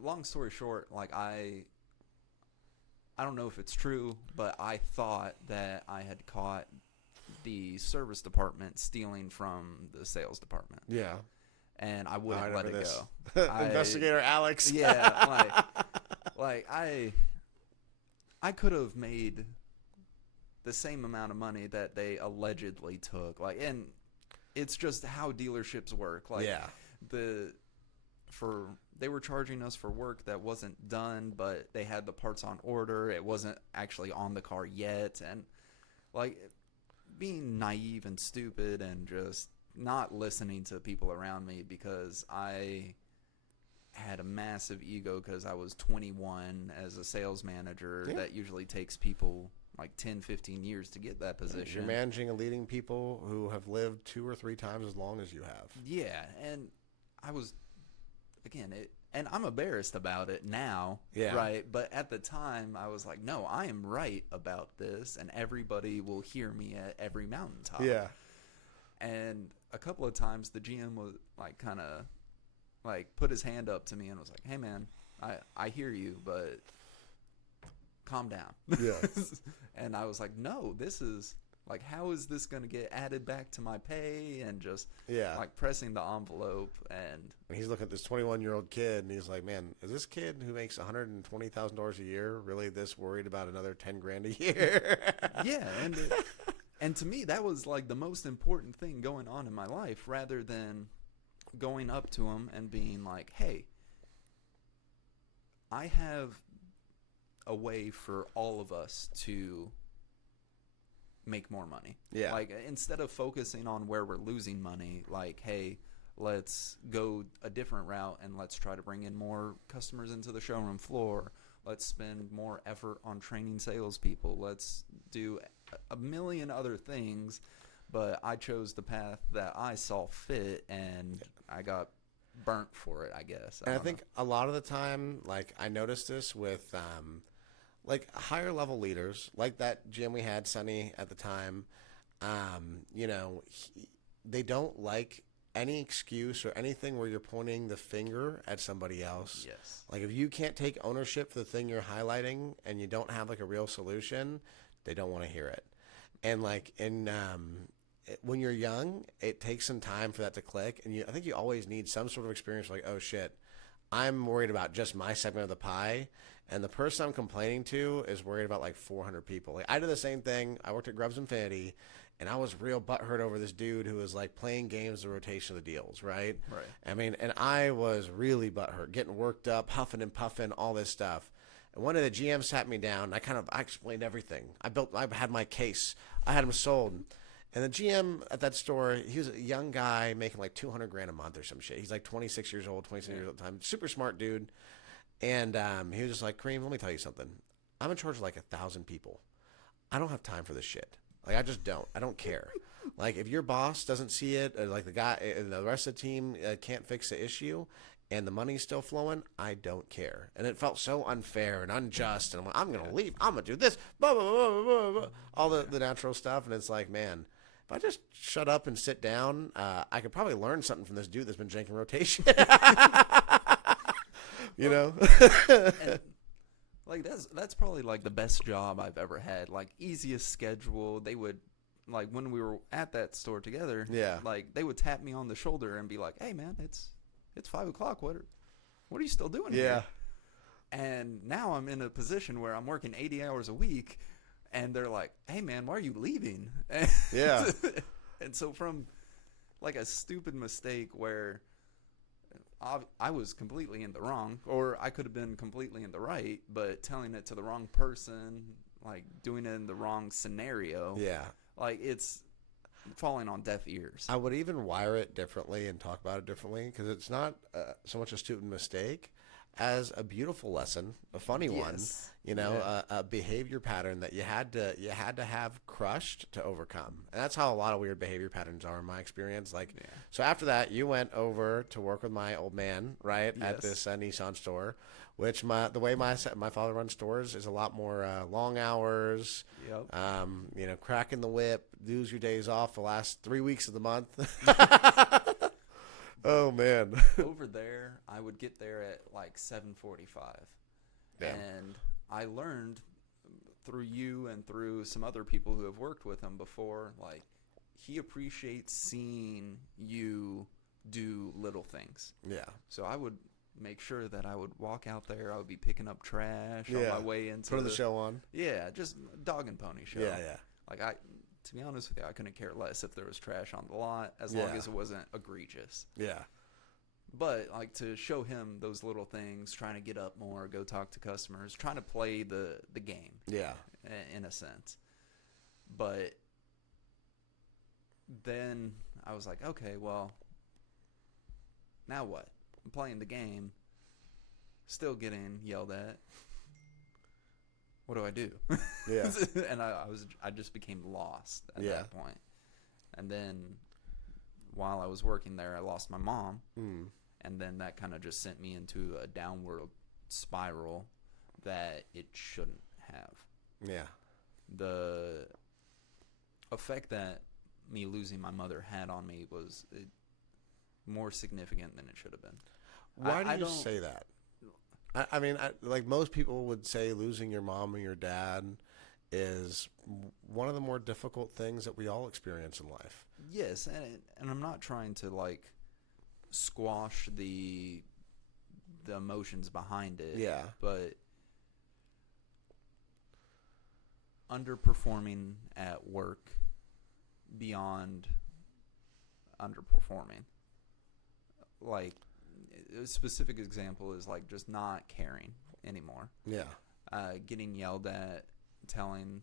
Long story short, like I don't know if it's true, but I thought that I had caught the service department stealing from the sales department. Yeah. And I wouldn't let it go. Investigator Alex. Yeah, like I could have made the same amount of money that they allegedly took. Like, and it's just how dealerships work. Like, yeah. They were charging us for work that wasn't done, but they had the parts on order. It wasn't actually on the car yet, and like being naive and stupid and just not listening to people around me because I had a massive ego because I was 21 as a sales manager. Yeah. That usually takes people like 10, 15 years to get that position. You're managing and leading people who have lived 2 or 3 times as long as you have. Yeah, and I was again, and I'm embarrassed about it now, Yeah. right? But at the time, I was like, no, I am right about this, and everybody will hear me at every mountaintop. Yeah. And a couple of times, the GM was like, kind of like put his hand up to me and was like, hey, man, I hear you, but calm down. Yeah. And I was like, no, this is like, how is this going to get added back to my pay? And just like pressing the envelope. And he's looking at this 21-year-old kid, and he's like, man, is this kid who makes $120,000 a year really this worried about another 10 grand a year? Yeah. And to me, that was like the most important thing going on in my life, rather than going up to him and being like, hey, I have a way for all of us to make more money. Yeah. Like, instead of focusing on where we're losing money, like, hey, let's go a different route and let's try to bring in more customers into the showroom floor. Let's spend more effort on training salespeople. Let's do a million other things. But I chose the path that I saw fit, and I got burnt for it, I guess. And I think a lot of the time, like, I noticed this with like higher level leaders, like that GM we had, Sonny, at the time. You know, they don't like any excuse or anything where you're pointing the finger at somebody else. Yes. Like, if you can't take ownership for the thing you're highlighting and you don't have like a real solution, they don't want to hear it. And like when you're young, it takes some time for that to click. And I think you always need some sort of experience like, oh shit, I'm worried about just my segment of the pie, and the person I'm complaining to is worried about like 400 people. Like, I did the same thing. I worked at Grubbs Infinity, and I was real butthurt over this dude who was like playing games the rotation of the deals, right? Right. I mean, and I was really butthurt, getting worked up, huffing and puffing, all this stuff. And one of the GMs sat me down. I explained everything. I had my case. I had him sold. And the GM at that store, he was a young guy making like 200 grand a month or some shit. He's like 26 years old, 27 years old at the time. Super smart dude. And he was just like, Kareem, let me tell you something. I'm in charge of like 1,000 people. I don't have time for this shit. Like, I just don't. I don't care. Like, if your boss doesn't see it, or like the rest of the team can't fix the issue, and the money's still flowing, I don't care. And it felt so unfair and unjust. And I'm like, I'm going to leave. I'm going to do this. Blah, blah, blah, blah, blah. All the natural stuff. And it's like, man, if I just shut up and sit down, I could probably learn something from this dude that's been janking rotation. You know? And, like, that's probably like the best job I've ever had. Like, easiest schedule. They would, like, when we were at that store together, like, they would tap me on the shoulder and be like, hey man, it's 5 o'clock. What are you still doing here? And now I'm in a position where I'm working 80 hours a week, and they're like, hey man, why are you leaving? Yeah. And so from like a stupid mistake where I was completely in the wrong, or I could have been completely in the right, but telling it to the wrong person, like doing it in the wrong scenario, like, it's falling on deaf ears. I would even wire it differently and talk about it differently, because it's not so much a stupid mistake as a beautiful lesson, a funny one, you know, a behavior pattern that you had to have crushed to overcome. And that's how a lot of weird behavior patterns are in my experience. Like, so after that, you went over to work with my old man, right, at this Nissan store, which the way my father runs stores is a lot more long hours, you know, cracking the whip, lose your days off the last 3 weeks of the month. Oh man. Over there, I would get there at like 7:45. And I learned through you and through some other people who have worked with him before, like, he appreciates seeing you do little things. Yeah. So I would make sure that I would walk out there. I would be picking up trash on my way into putting the show on. Yeah, just dog and pony show. Yeah, yeah. Like, to be honest with you, I couldn't care less if there was trash on the lot, as long as it wasn't egregious. Yeah. But, like, to show him those little things, trying to get up more, go talk to customers, trying to play the game. Yeah. In a sense. But then I was like, okay, well, now what? I'm playing the game, still getting yelled at. What do I do? Yeah. And I just became lost at that point. And then while I was working there, I lost my mom. and then that kind of just sent me into a downward spiral that it shouldn't have. Yeah. The effect that me losing my mother had on me was more significant than it should have been. Why do you say that? I mean, like most people would say losing your mom or your dad is one of the more difficult things that we all experience in life. Yes, and I'm not trying to like squash the emotions behind it. Yeah. But underperforming at work beyond underperforming. Like a specific example is like just not caring anymore. Yeah. Getting yelled at, telling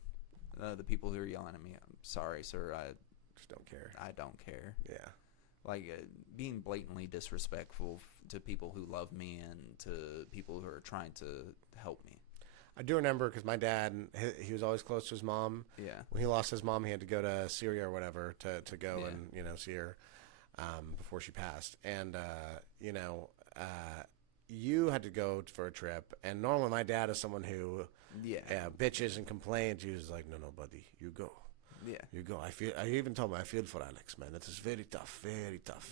the people who are yelling at me, "I'm sorry, sir. I Just don't care. I don't care." Yeah. Like being blatantly disrespectful to people who love me and to people who are trying to help me. I do remember because my dad, he was always close to his mom. Yeah. When he lost his mom, he had to go to Syria or whatever to go Yeah. and, see her before she passed. And, you had to go for a trip. And normally my dad is someone who bitches and complains. He was like, no, buddy, you go. Yeah. You go. I even told him, I feel for Alex, man. That is very tough, very tough.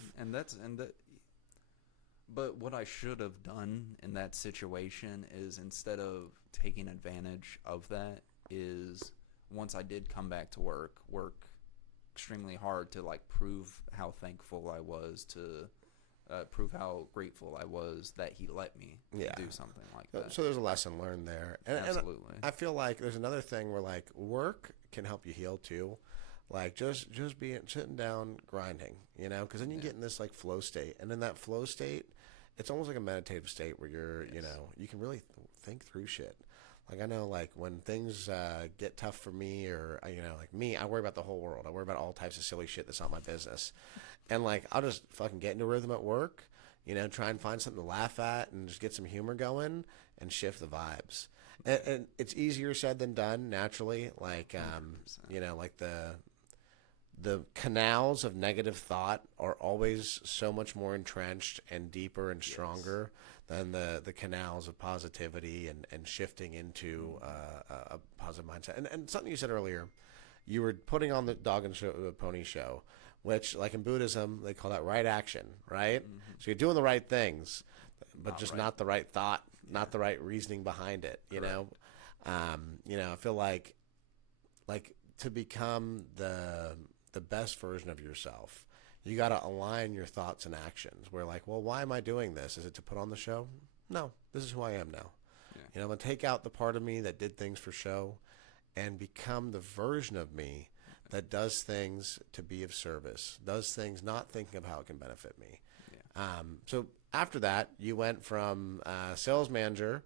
But what I should have done in that situation is, instead of taking advantage of that, is once I did come back to work extremely hard to like prove how thankful I was, to prove how grateful I was that he let me do something like that. So there's a lesson learned there. Absolutely. And I feel like there's another thing where like work can help you heal too. Like just sitting down, grinding, because then you get in this like flow state. And in that flow state, it's almost like a meditative state where you're, you can really think through shit. Like I know like when things get tough for me, or, like me, I worry about the whole world. I worry about all types of silly shit that's not my business. And like I'll just fucking get into rhythm at work, try and find something to laugh at and just get some humor going and shift the vibes. And it's easier said than done naturally. Like, like the canals of negative thought are always so much more entrenched and deeper and stronger than the canals of positivity and shifting into a positive mindset. And something you said earlier, you were putting on the dog and pony show, which like in Buddhism, they call that right action, right? Mm-hmm. So you're doing the right things, but not the right thought, not the right reasoning behind it, you know? I feel like to become the best version of yourself, you got to align your thoughts and actions. Where like, well, why am I doing this? Is it to put on the show? No, this is who I am now. Yeah. I'm going to take out the part of me that did things for show and become the version of me that does things to be of service, does things not thinking of how it can benefit me. Yeah. So after that, you went from sales manager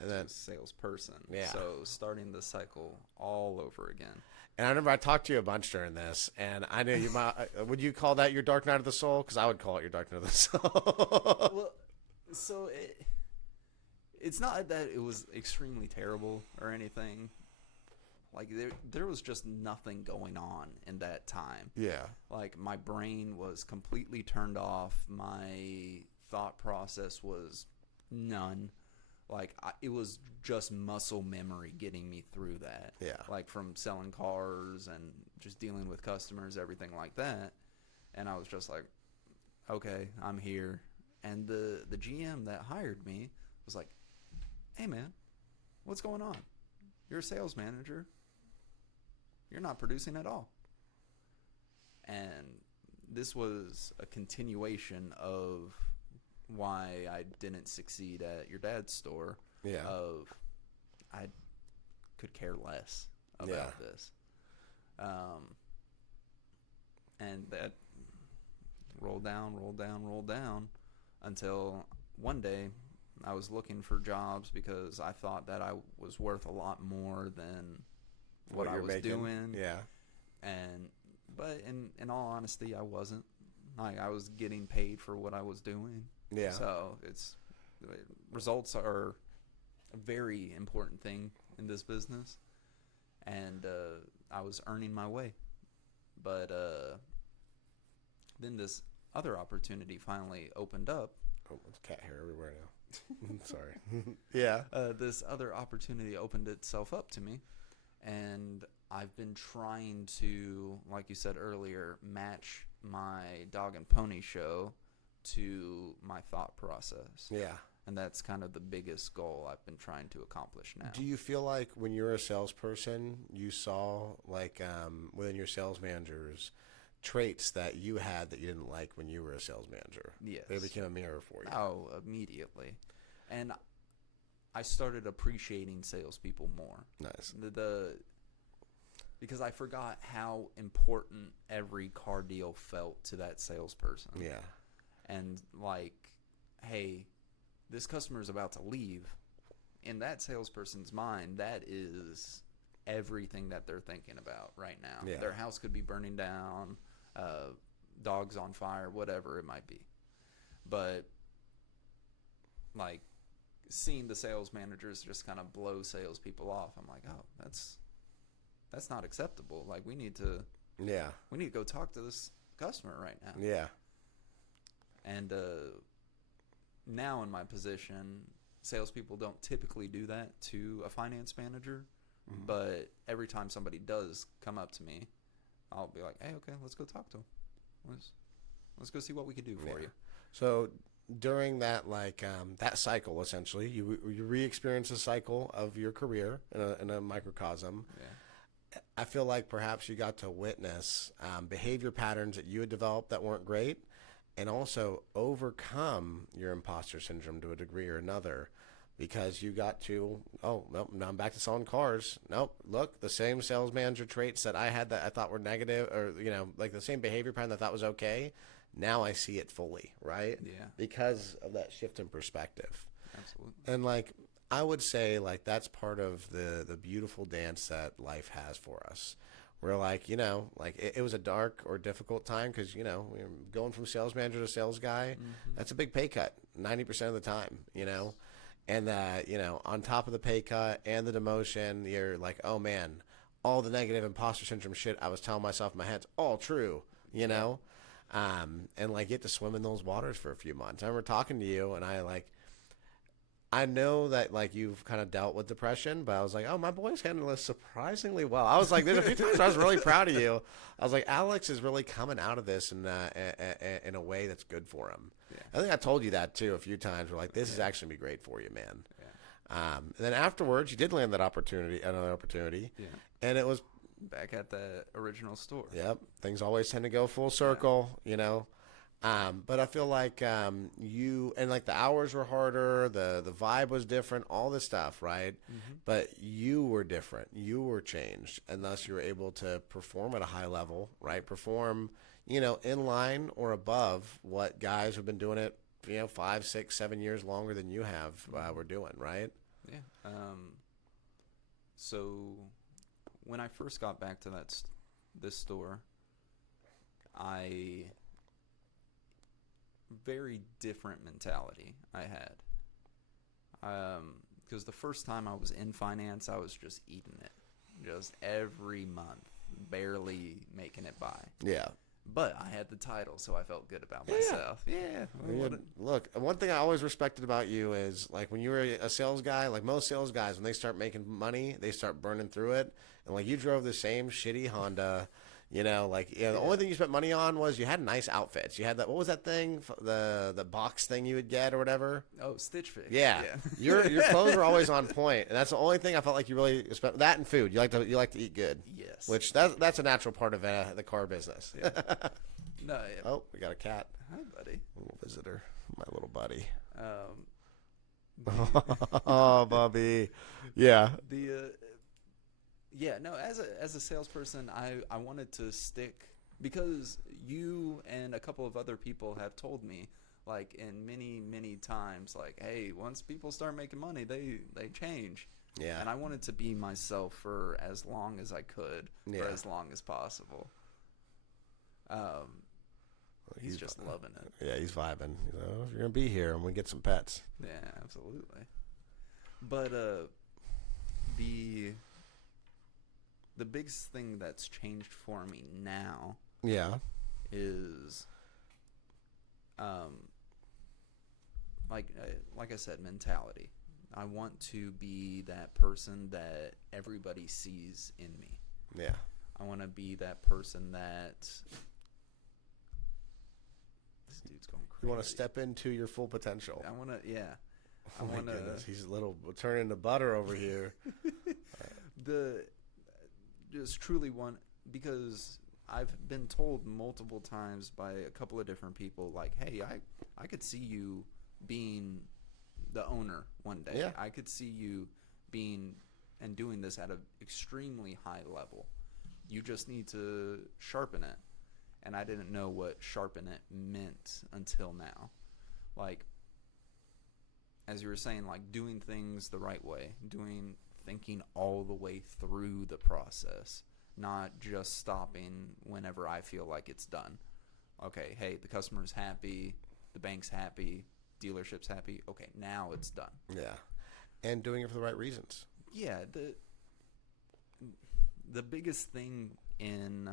and then salesperson. Yeah. So starting the cycle all over again. And I remember I talked to you a bunch during this, and I knew you might. Would you call that your dark night of the soul? Because I would call it your dark night of the soul. Well, so it's not that it was extremely terrible or anything. Like there was just nothing going on in that time. Yeah. Like my brain was completely turned off. My thought process was none. Like it was just muscle memory getting me through that. Yeah. Like from selling cars and just dealing with customers, everything like that. And I was just like, okay, I'm here. And the GM that hired me was like, hey man, what's going on? You're a sales manager. You're not producing at all. And this was a continuation of why I didn't succeed at your dad's store. Yeah. Of I could care less about this. And that rolled down until one day I was looking for jobs because I thought that I was worth a lot more than what I was doing. Yeah. But in all honesty, I wasn't. Like I was getting paid for what I was doing. Yeah. So results are a very important thing in this business, and I was earning my way. But then this other opportunity finally opened up Oh, there's cat hair everywhere now. Sorry. Yeah. This other opportunity opened itself up to me, and I've been trying to, like you said earlier, match my dog and pony show to my thought process. Yeah. And that's kind of the biggest goal I've been trying to accomplish now. Do you feel like when you're a salesperson, you saw like within your sales managers traits that you had that you didn't like when you were a sales manager? Yes. They became a mirror for you. Oh, immediately. And I started appreciating salespeople more. Nice. Because I forgot how important every car deal felt to that salesperson. Yeah. And like, hey, this customer is about to leave. In that salesperson's mind, that is everything that they're thinking about right now. Yeah. Their house could be burning down, dogs on fire, whatever it might be. But like seeing the sales managers just kind of blow salespeople off, I'm like, oh, that's not acceptable. Like we need to go talk to this customer right now. Yeah. And now in my position, salespeople don't typically do that to a finance manager, but every time somebody does come up to me, I'll be like, hey, okay, let's go talk to them. Let's go see what we can do for you. So during that that cycle, essentially, you re-experience a cycle of your career in a microcosm. Yeah. I feel like perhaps you got to witness behavior patterns that you had developed that weren't great, and also overcome your imposter syndrome to a degree or another, because you got to, oh, nope, now I'm back to selling cars. Nope, look, the same sales manager traits that I had that I thought were negative, or, like the same behavior pattern that I thought was okay, now I see it fully, right? Yeah. Because of that shift in perspective. Absolutely. And, I would say, that's part of the beautiful dance that life has for us. We're it was a dark or difficult time because, we were going from sales manager to sales guy. That's a big pay cut 90% of the time, And, on top of the pay cut and the demotion, you're like, oh, man, all the negative imposter syndrome shit I was telling myself in my head's all true, And, get to swim in those waters for a few months. I remember talking to you, and I know that you've kind of dealt with depression, but I was like, oh, my boy's handling this surprisingly well. I was like, there's a few times I was really proud of you. I was like, Alex is really coming out of this in a way that's good for him. Yeah. I think I told you that too a few times. We're like, this is actually gonna be great for you, man. Yeah. And then afterwards, you did land another opportunity, and it was back at the original store. Yep, things always tend to go full circle, But I feel like you and the hours were harder, the vibe was different, all this stuff, right? But you were different, you were changed, and thus you were able to perform at a high level, right? Perform, in line or above what guys who've been doing it, 5, 6, 7 years longer than you have were doing, right? Yeah. So when I first got back to this store, very different mentality I had. Because the first time I was in finance, I was just eating it. Just every month, barely making it by. Yeah. But I had the title, so I felt good about myself. Yeah. Look, one thing I always respected about you is, when you were a sales guy, most sales guys, when they start making money, they start burning through it. And, you drove the same shitty Honda. The only thing you spent money on was you had nice outfits. You had that, what was that thing? The box thing you would get or whatever? Oh, Stitch Fix. Yeah. Your clothes were always on point. And that's the only thing I felt like you really spent. That and food. You like to eat good. Yes. Which that's a natural part of the car business. Yeah. No, yeah. Oh, we got a cat. Hi, buddy. A little visitor. My little buddy. Oh, Bobby. Yeah. Yeah, no, as a salesperson, I wanted to stick, because you and a couple of other people have told me, in many, many times, hey, once people start making money, they change. Yeah. And I wanted to be myself for as long as I could, for as long as possible. He's just loving it. Yeah, he's vibing. He's like, oh, if you're going to be here, I'm going to get some pets. Yeah, absolutely. But the biggest thing that's changed for me now is like I said, mentality. I want to be that person that everybody sees in me. Yeah. I want to be that person that this dude's going crazy. You want to step into your full potential. I want to, yeah. I Oh my want goodness, to he's a little turning into butter over here. Just truly want, because I've been told multiple times by a couple of different people, like, hey, I could see you being the owner one day. Yeah. I could see you being and doing this at an extremely high level. You just need to sharpen it. And I didn't know what sharpen it meant until now. Like, as you were saying, like doing things the right way, thinking all the way through the process, not just stopping whenever I feel like it's done. Okay, hey, the customer's happy, the bank's happy, dealership's happy. Okay, now it's done. Yeah. And doing it for the right reasons. Yeah, the biggest thing in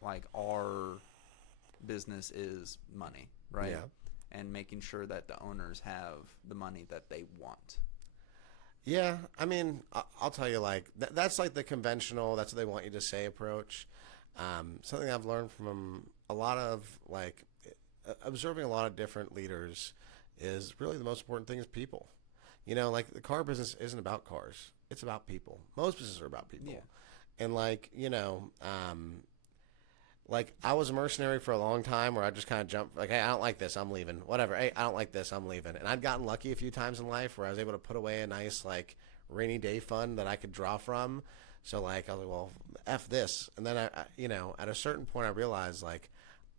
like our business is money, right? Yeah. And making sure that the owners have the money that they want. Yeah, I mean, I'll tell you, like, that's like the conventional, that's what they want you to say approach. Something I've learned from a lot of, like, observing a lot of different leaders is really the most important thing is people. You know, like, the car business isn't about cars. It's about people. Most businesses are about people. Yeah. And, like, you know, like, I was a mercenary for a long time where I just kind of jumped, like, hey, I don't like this, I'm leaving. Whatever. Hey, I don't like this, I'm leaving. And I'd gotten lucky a few times in life where I was able to put away a nice, like, rainy day fund that I could draw from. So, like, I was like, well, F this. And then, I you know, at a certain point I realized, like,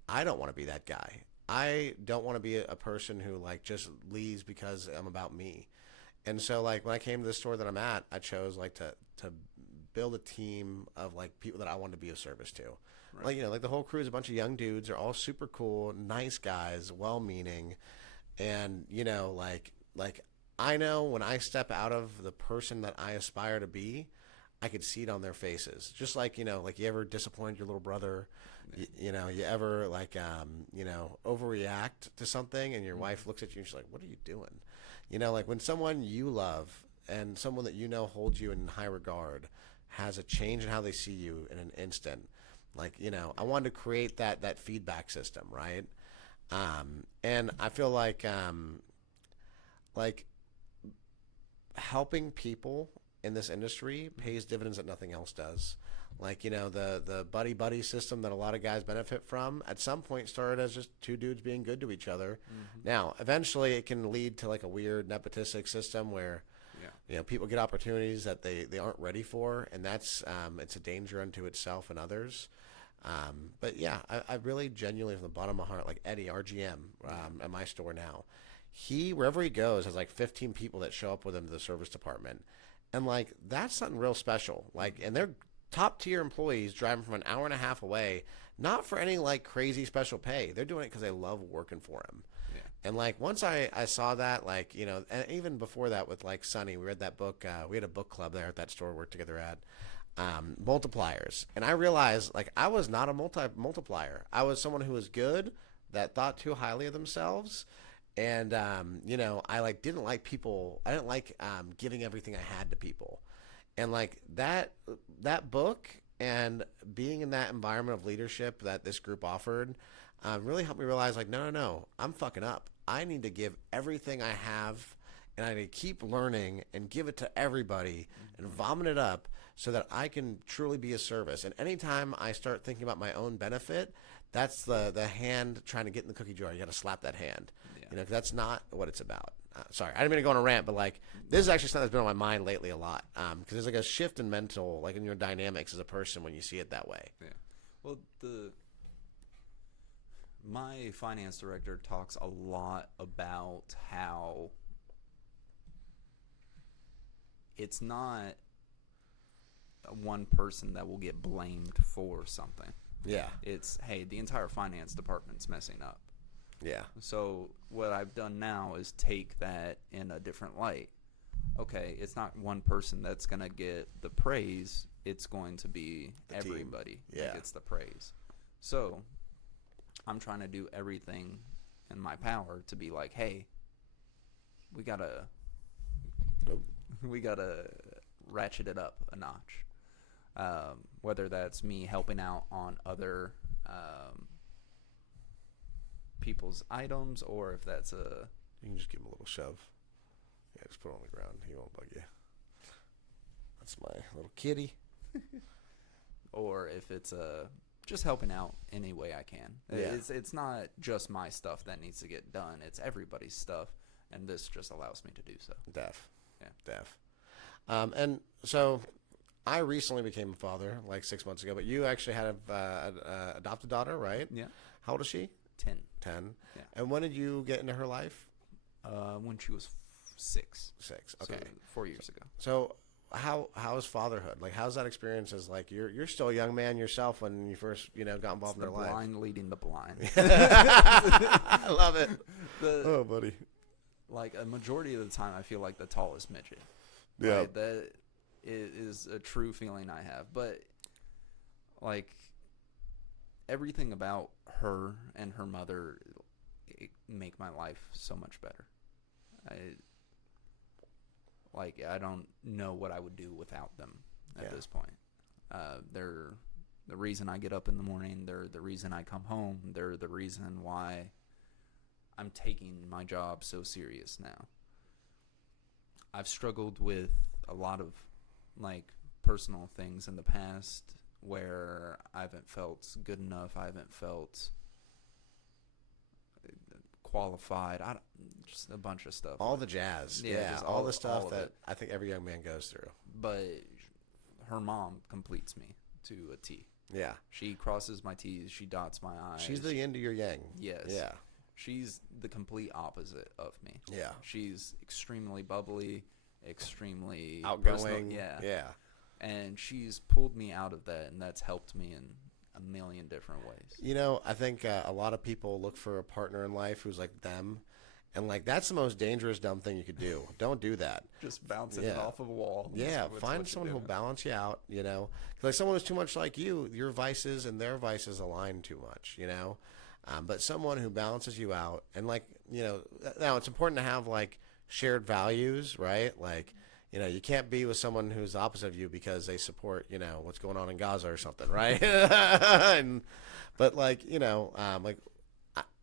I don't want to be that guy. I don't want to be a person who, like, just leaves because I'm about me. And so, like, when I came to the store that I'm at, I chose, like, to build a team of, like, people that I wanted to be of service to. Right. Like, you know, like the whole crew is a bunch of young dudes. They're all super cool, nice guys, well-meaning. And, you know, like I know when I step out of the person that I aspire to be, I could see it on their faces. Just like, you know, like you ever disappointed your little brother, you know, you ever like, you know, overreact to something and your wife looks at you and she's like, what are you doing? You know, like when someone you love and someone that you know holds you in high regard has a change in how they see you in an instant. Like, you know, I wanted to create that feedback system, right? And I feel like helping people in this industry pays dividends that nothing else does. Like, you know, the buddy system that a lot of guys benefit from at some point started as just two dudes being good to each other. Mm-hmm. Now, eventually it can lead to like a weird nepotistic system where you know, people get opportunities that they aren't ready for, and that's it's a danger unto itself and others. But yeah, I really genuinely from the bottom of my heart, like Eddie, our GM at my store now, he, wherever he goes, has like 15 people that show up with him to the service department. And like, that's something real special. Like, and they're top tier employees driving from an hour and a half away, not for any like crazy special pay. They're doing it because they love working for him. And like once I saw that, like, you know, and even before that with like Sonny, we read that book. We had a book club there at that store we worked together at, multipliers. And I realized like I was not a multiplier. I was someone who was good, that thought too highly of themselves. And, you know, I like didn't like people. I didn't like giving everything I had to people. And like that book and being in that environment of leadership that this group offered really helped me realize like, no, I'm fucking up. I need to give everything I have, and I need to keep learning and give it to everybody and vomit it up so that I can truly be a service. And anytime I start thinking about my own benefit, that's the hand trying to get in the cookie jar. You got to slap that hand. Yeah. You know, 'cause that's not what it's about. Sorry, I didn't mean to go on a rant, but like this is actually something that's been on my mind lately a lot. Because there's like a shift in mental, like in your dynamics as a person when you see it that way. Yeah. Well, my finance director talks a lot about how it's not one person that will get blamed for something. Yeah. It's, hey, the entire finance department's messing up. Yeah. So what I've done now is take that in a different light. Okay, it's not one person that's going to get the praise. It's going to be everybody that gets the praise. So I'm trying to do everything in my power to be like, hey, we gotta Nope. we gotta ratchet it up a notch. Whether that's me helping out on other people's items, or if that's You can just give him a little shove. Yeah, just put it on the ground. He won't bug you. That's my little kitty. or if it's just helping out any way I can. Yeah. It's not just my stuff that needs to get done. It's everybody's stuff, and this just allows me to do so. Def. Yeah. Def. And so I recently became a father like 6 months ago, but you actually had an adopted daughter, right? Yeah. How old is she? 10. 10. Yeah. And when did you get into her life? When she was 6. 6. So Okay. 4 years ago. So how's fatherhood? Like, how's that experience as, like, you're still a young man yourself when you first, got involved in The their life? blind leading the blind. I love it. Oh, buddy. Like, a majority of the time, I feel like the tallest midget. Yeah. Like, that is a true feeling I have. But, like, everything about her and her mother make my life so much better. I don't know what I would do without them at this point. They're the reason I get up in the morning. They're the reason I come home. They're the reason why I'm taking my job so serious now. I've struggled with a lot of, like, personal things in the past where I haven't felt good enough. I haven't felt qualified. Just a bunch of stuff. All the jazz. Yeah, Yeah. just All the stuff all of that it. I think every young man goes through. But her mom completes me to a T. Yeah. She crosses my T's. She dots my I's. She's the yin to your yang. Yes. Yeah. She's the complete opposite of me. Yeah. She's extremely bubbly, extremely Outgoing. personal. Yeah. Yeah. And she's pulled me out of that, and that's helped me in a million different ways. I think a lot of people look for a partner in life who's like them. And, like, that's the most dangerous, dumb thing you could do. Don't do that. Just bouncing it off of a wall. Yeah, That's find what someone you're who'll doing. balance you out, 'Cause, like, someone who's too much like you, your vices and their vices align too much, But someone who balances you out. And, like, now it's important to have, like, shared values, right? Like, you can't be with someone who's the opposite of you because they support, what's going on in Gaza or something, right? But, like, like,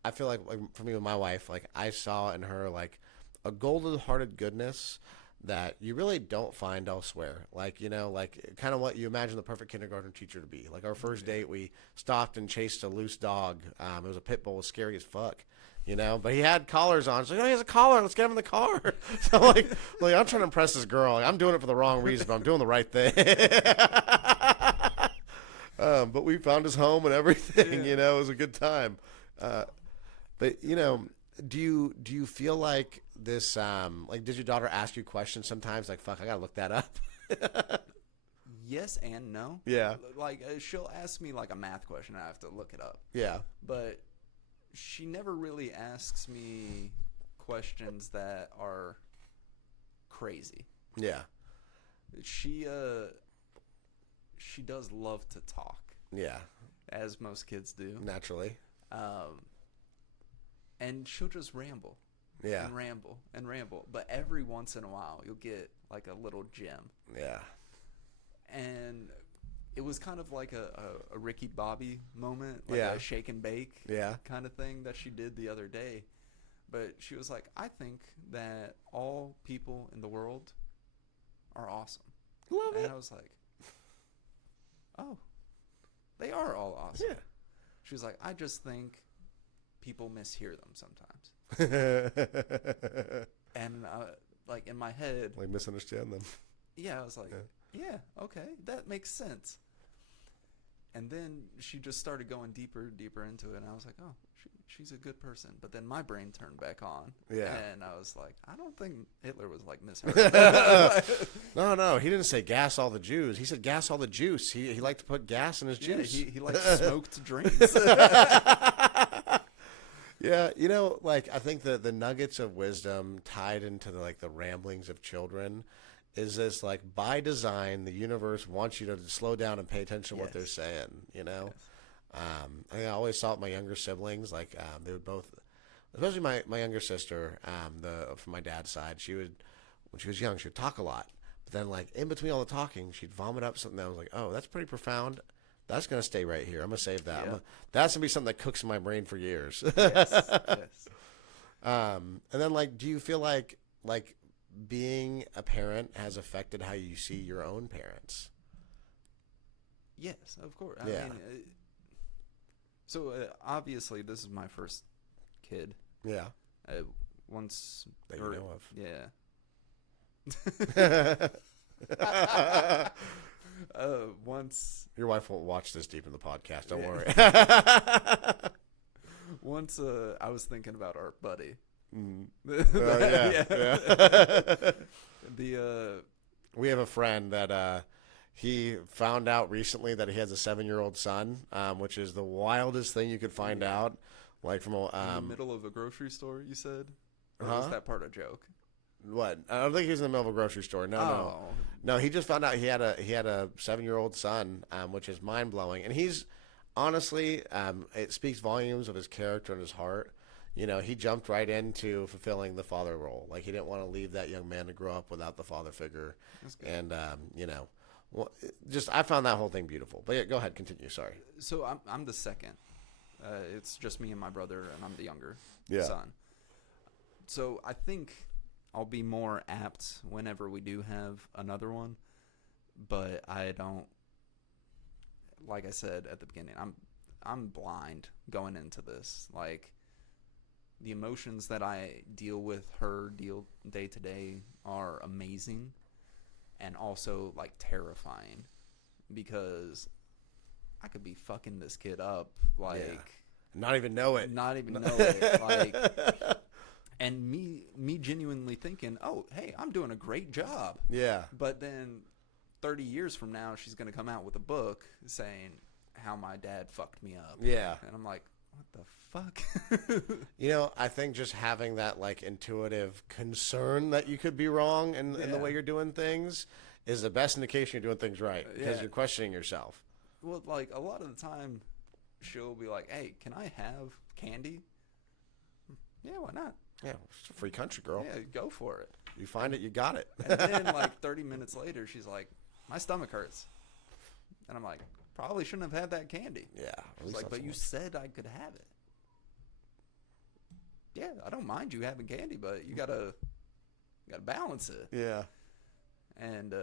I feel like for me with my wife, like, I saw in her, like, a golden-hearted goodness that you really don't find elsewhere. Like, like, kind of what you imagine the perfect kindergarten teacher to be. Like, our first date, we stopped and chased a loose dog. It was a pit bull. It was scary as fuck, But he had collars on. So, he has a collar. Let's get him in the car. So, like I'm trying to impress this girl. Like, I'm doing it for the wrong reason, but I'm doing the right thing. But we found his home and everything, It was a good time. But, do you feel like this, like, did your daughter ask you questions sometimes? Like, fuck, I gotta look that up. Yes and no. Yeah. Like, she'll ask me, like, a math question. I have to look it up. Yeah. But she never really asks me questions that are crazy. Yeah. She does love to talk, Yeah. as most kids do. Naturally. And she'll just ramble. Yeah. And ramble and ramble. But every once in a while, you'll get, like, a little gem. Yeah. And it was kind of like a Ricky Bobby moment, like Yeah. a shake and bake Yeah. kind of thing that she did the other day. But she was like, I think that all people in the world are awesome. Love And it. I was like, oh, they are all awesome. Yeah. She was like, I just think people mishear them sometimes. And like, in my head, Like, misunderstand them. yeah, I was like, yeah, okay, that makes sense. And then she just started going deeper into it, and I was like, oh, she's a good person. But then my brain turned back on, Yeah. and I was like, I don't think Hitler was, like, misheard. No, he didn't say gas all the Jews. He said gas all the juice. He liked to put gas in his Yeah, juice. he liked smoked drinks. Yeah, like, I think the nuggets of wisdom tied into the ramblings of children is this, like, by design, the universe wants you to slow down and pay attention to what they're Yes. saying, Yes. I always saw it with my younger siblings, like, they would both, especially my younger sister, from my dad's side, when she was young, she would talk a lot. But then, like, in between all the talking, she'd vomit up something that was like, oh, that's pretty profound. That's going to stay right here. I'm going to save that. Yeah. That's going to be something that cooks in my brain for years. Yes. Yes. And then, like, do you feel like being a parent has affected how you see your own parents? Yes, of course. I Yeah. mean, so obviously this is my first kid. Yeah. Once That you know Yeah. of. Once Your wife won't watch this deep in the podcast. Don't worry. once I was thinking about our buddy. We have a friend that he found out recently that he has a 7-year-old son, which is the wildest thing you could find out. Like from in the middle of a grocery store, you said? Or was that part a joke? What? I don't think he was in the middle of a grocery store. No. He just found out he had a 7-year-old son, which is mind blowing. And he's honestly, it speaks volumes of his character and his heart. You know, he jumped right into fulfilling the father role. Like, he didn't want to leave that young man to grow up without the father figure. And you know, I found that whole thing beautiful. But yeah, go ahead, continue. Sorry. So I'm the second. It's just me and my brother, and I'm the younger son. So I think I'll be more apt whenever we do have another one, but I don't. Like I said at the beginning, I'm blind going into this. Like, the emotions that I deal with day to day are amazing, and also like terrifying, because I could be fucking this kid up, like not even know it. Like, and me genuinely thinking, oh, hey, I'm doing a great job. Yeah. But then 30 years from now, she's going to come out with a book saying how my dad fucked me up. Yeah. And I'm like, what the fuck? You know, I think just having that, like, intuitive concern that you could be wrong in the way you're doing things is the best indication you're doing things right, because you're questioning yourself. Well, like, a lot of the time, she'll be like, hey, can I have candy? Yeah, why not? Yeah, it's a free country, girl. Yeah, go for it. You find it, you got it. And then, like, 30 minutes later, she's like, my stomach hurts. And I'm like, probably shouldn't have had that candy. Yeah. She's like, but you said I could have it. Yeah, I don't mind you having candy, but you gotta balance it. Yeah. And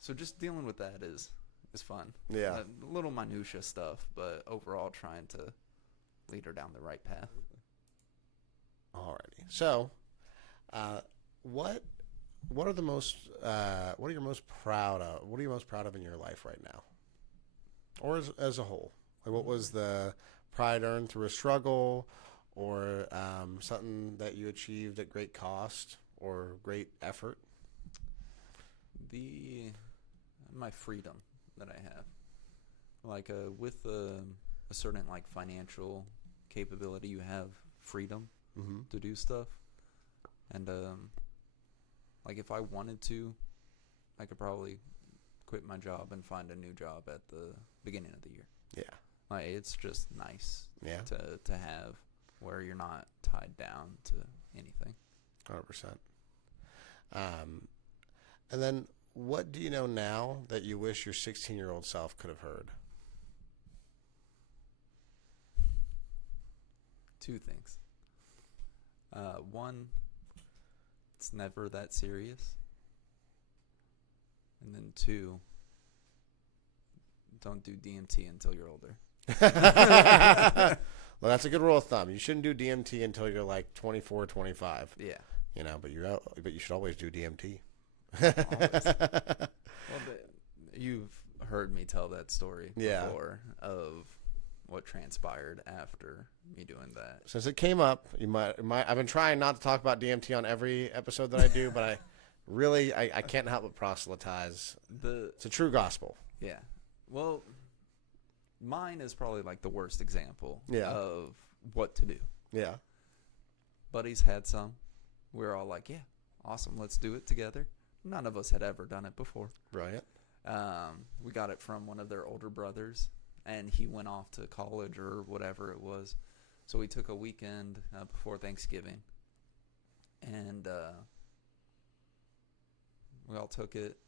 so just dealing with that is fun. Yeah. Little minutia stuff, but overall trying to lead her down the right path. Alrighty. So, what are you most proud of in your life right now, or as a whole? Like, what was the pride earned through a struggle, or something that you achieved at great cost or great effort? My freedom that I have, like with a certain like financial capability, you have freedom to do stuff, and like if I wanted to, I could probably quit my job and find a new job at the beginning of the year. Yeah, like it's just nice. Yeah, to have where you're not tied down to anything. 100%. And then, what do you know now that you wish your 16-year-old self could have heard? Two things. One, it's never that serious. And then two, don't do DMT until you're older. Well, that's a good rule of thumb. You shouldn't do DMT until you're like 24, 25. Yeah. You know, but you should always do DMT. Always. Well, you've heard me tell that story before of what transpired after me doing that. Since it came up, I've been trying not to talk about DMT on every episode that I do, but I can't help but proselytize. It's a true gospel. Yeah. Well, mine is probably like the worst example of what to do. Yeah. Buddies had some. We were all like, yeah, awesome, let's do it together. None of us had ever done it before. Brilliant. We got it from one of their older brothers, and he went off to college or whatever it was. So we took a weekend before Thanksgiving, and we all took it.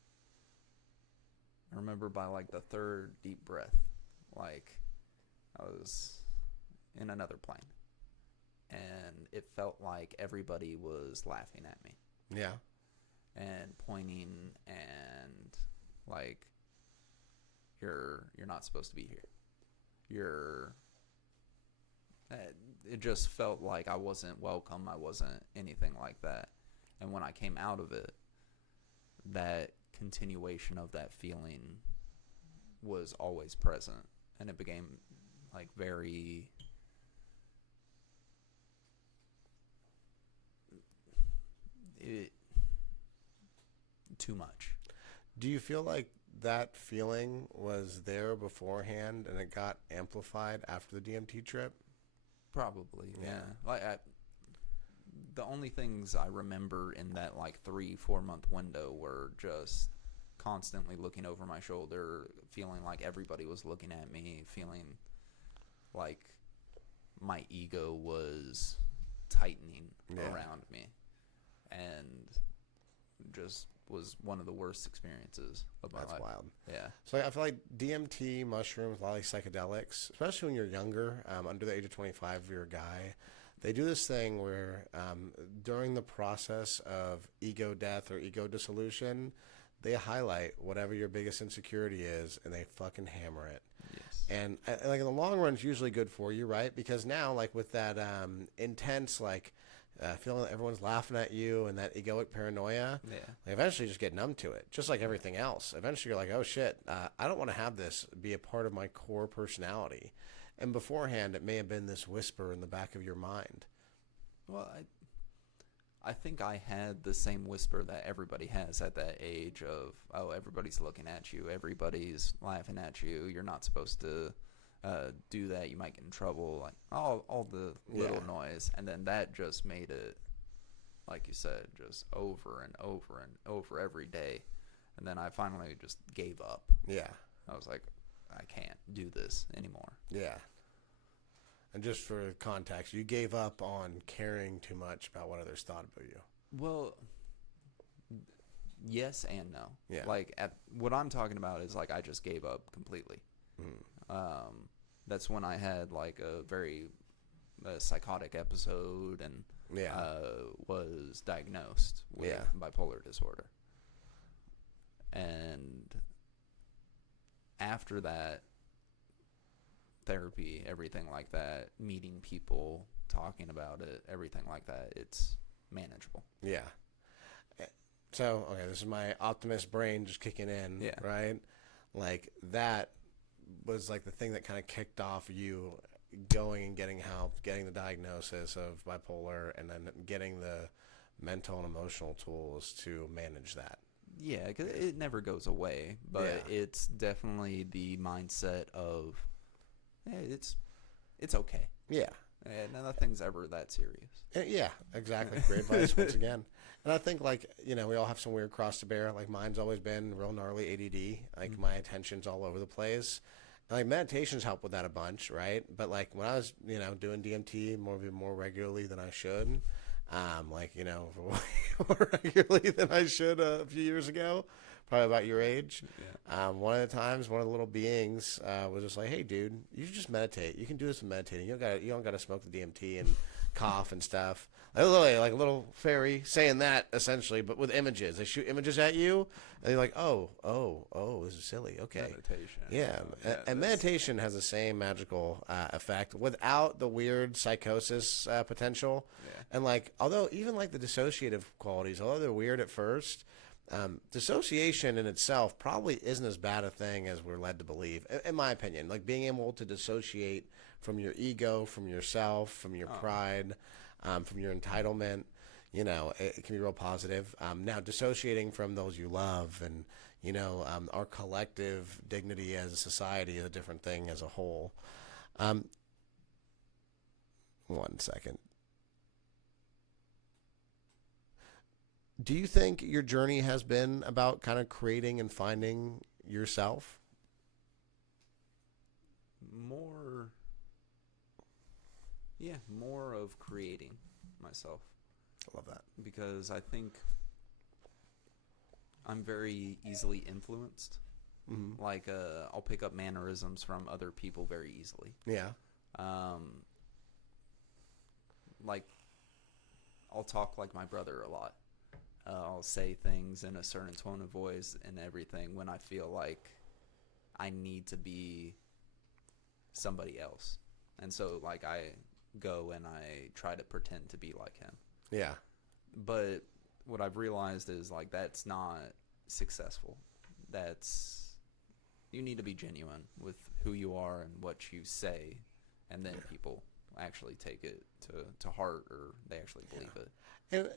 I remember by like the third deep breath, like I was in another plane, and it felt like everybody was laughing at me. Yeah. And pointing and like you're not supposed to be here. It just felt like I wasn't welcome. I wasn't anything like that. And when I came out of it, that continuation of that feeling was always present, and it became like very too much. Do you feel like that feeling was there beforehand and it got amplified after the DMT trip? Probably, yeah. Like the only things I remember in that like 3-4 month window were just constantly looking over my shoulder, feeling like everybody was looking at me, feeling like my ego was tightening around me, and just was one of the worst experiences of my life. That's wild. Yeah. So I feel like DMT, mushrooms, a lot of these psychedelics, especially when you're younger, under the age of 25, if you're a guy, they do this thing where during the process of ego death or ego dissolution, they highlight whatever your biggest insecurity is and they fucking hammer it. Yes. And like in the long run, it's usually good for you, right? Because now, like with that intense, like feeling that everyone's laughing at you and that egoic paranoia, Yeah. like eventually you just get numb to it, just like everything else. Eventually you're like, oh shit, I don't want to have this be a part of my core personality. And beforehand, it may have been this whisper in the back of your mind. Well, I think I had the same whisper that everybody has at that age of, oh, everybody's looking at you, everybody's laughing at you, you're not supposed to do that, you might get in trouble, like all the little noise. And then that just made it, like you said, just over and over and over every day. And then I finally just gave up. Yeah. I was like, I can't do this anymore. Yeah. And just for context, you gave up on caring too much about what others thought about you. Well, yes and no. Yeah. Like what I'm talking about is like I just gave up completely. That's when I had like a very psychotic episode and was diagnosed with bipolar disorder. And after that, therapy, everything like that, meeting people, talking about it, everything like that, it's manageable. Yeah. So, okay, this is my optimist brain just kicking in, right? Like, that was like the thing that kind of kicked off you going and getting help, getting the diagnosis of bipolar, and then getting the mental and emotional tools to manage that. Yeah, because it never goes away, but it's definitely the mindset of, it's okay. Yeah. And nothing's ever that serious. Yeah, exactly. Great advice once again. And I think, like, you know, we all have some weird cross to bear. Like, mine's always been real gnarly ADD. Like, my attention's all over the place. And, like, meditations help with that a bunch, right? But, like, when I was, you know, doing DMT more regularly than I should, like, you know, more regularly than I should a few years ago, probably about your age. Yeah. One of the times, one of the little beings was just like, "Hey, dude, you should just meditate. You can do this with meditating. You don't got to smoke the DMT and cough and stuff." Literally, like a little fairy saying that essentially, but with images. They shoot images at you, and you're like, "Oh, this is silly." Okay, meditation. Yeah, and meditation has the same magical effect without the weird psychosis potential. Yeah. And like, although even like the dissociative qualities, although they're weird at first. Dissociation in itself probably isn't as bad a thing as we're led to believe, in my opinion. Like being able to dissociate from your ego, from yourself, from your pride, from your entitlement, you know, it can be real positive. Now, dissociating from those you love and, you know, our collective dignity as a society is a different thing as a whole. 1 second. Do you think your journey has been about kind of creating and finding yourself? Yeah, more of creating myself. I love that. Because I think I'm very easily influenced. Mm-hmm. Like, I'll pick up mannerisms from other people very easily. Yeah. Like, I'll talk like my brother a lot. I'll say things in a certain tone of voice and everything when I feel like I need to be somebody else. And so, like, I go and I try to pretend to be like him. Yeah. But what I've realized is, like, that's not successful. You need to be genuine with who you are and what you say, and then people actually take it to heart, or they actually believe it. And,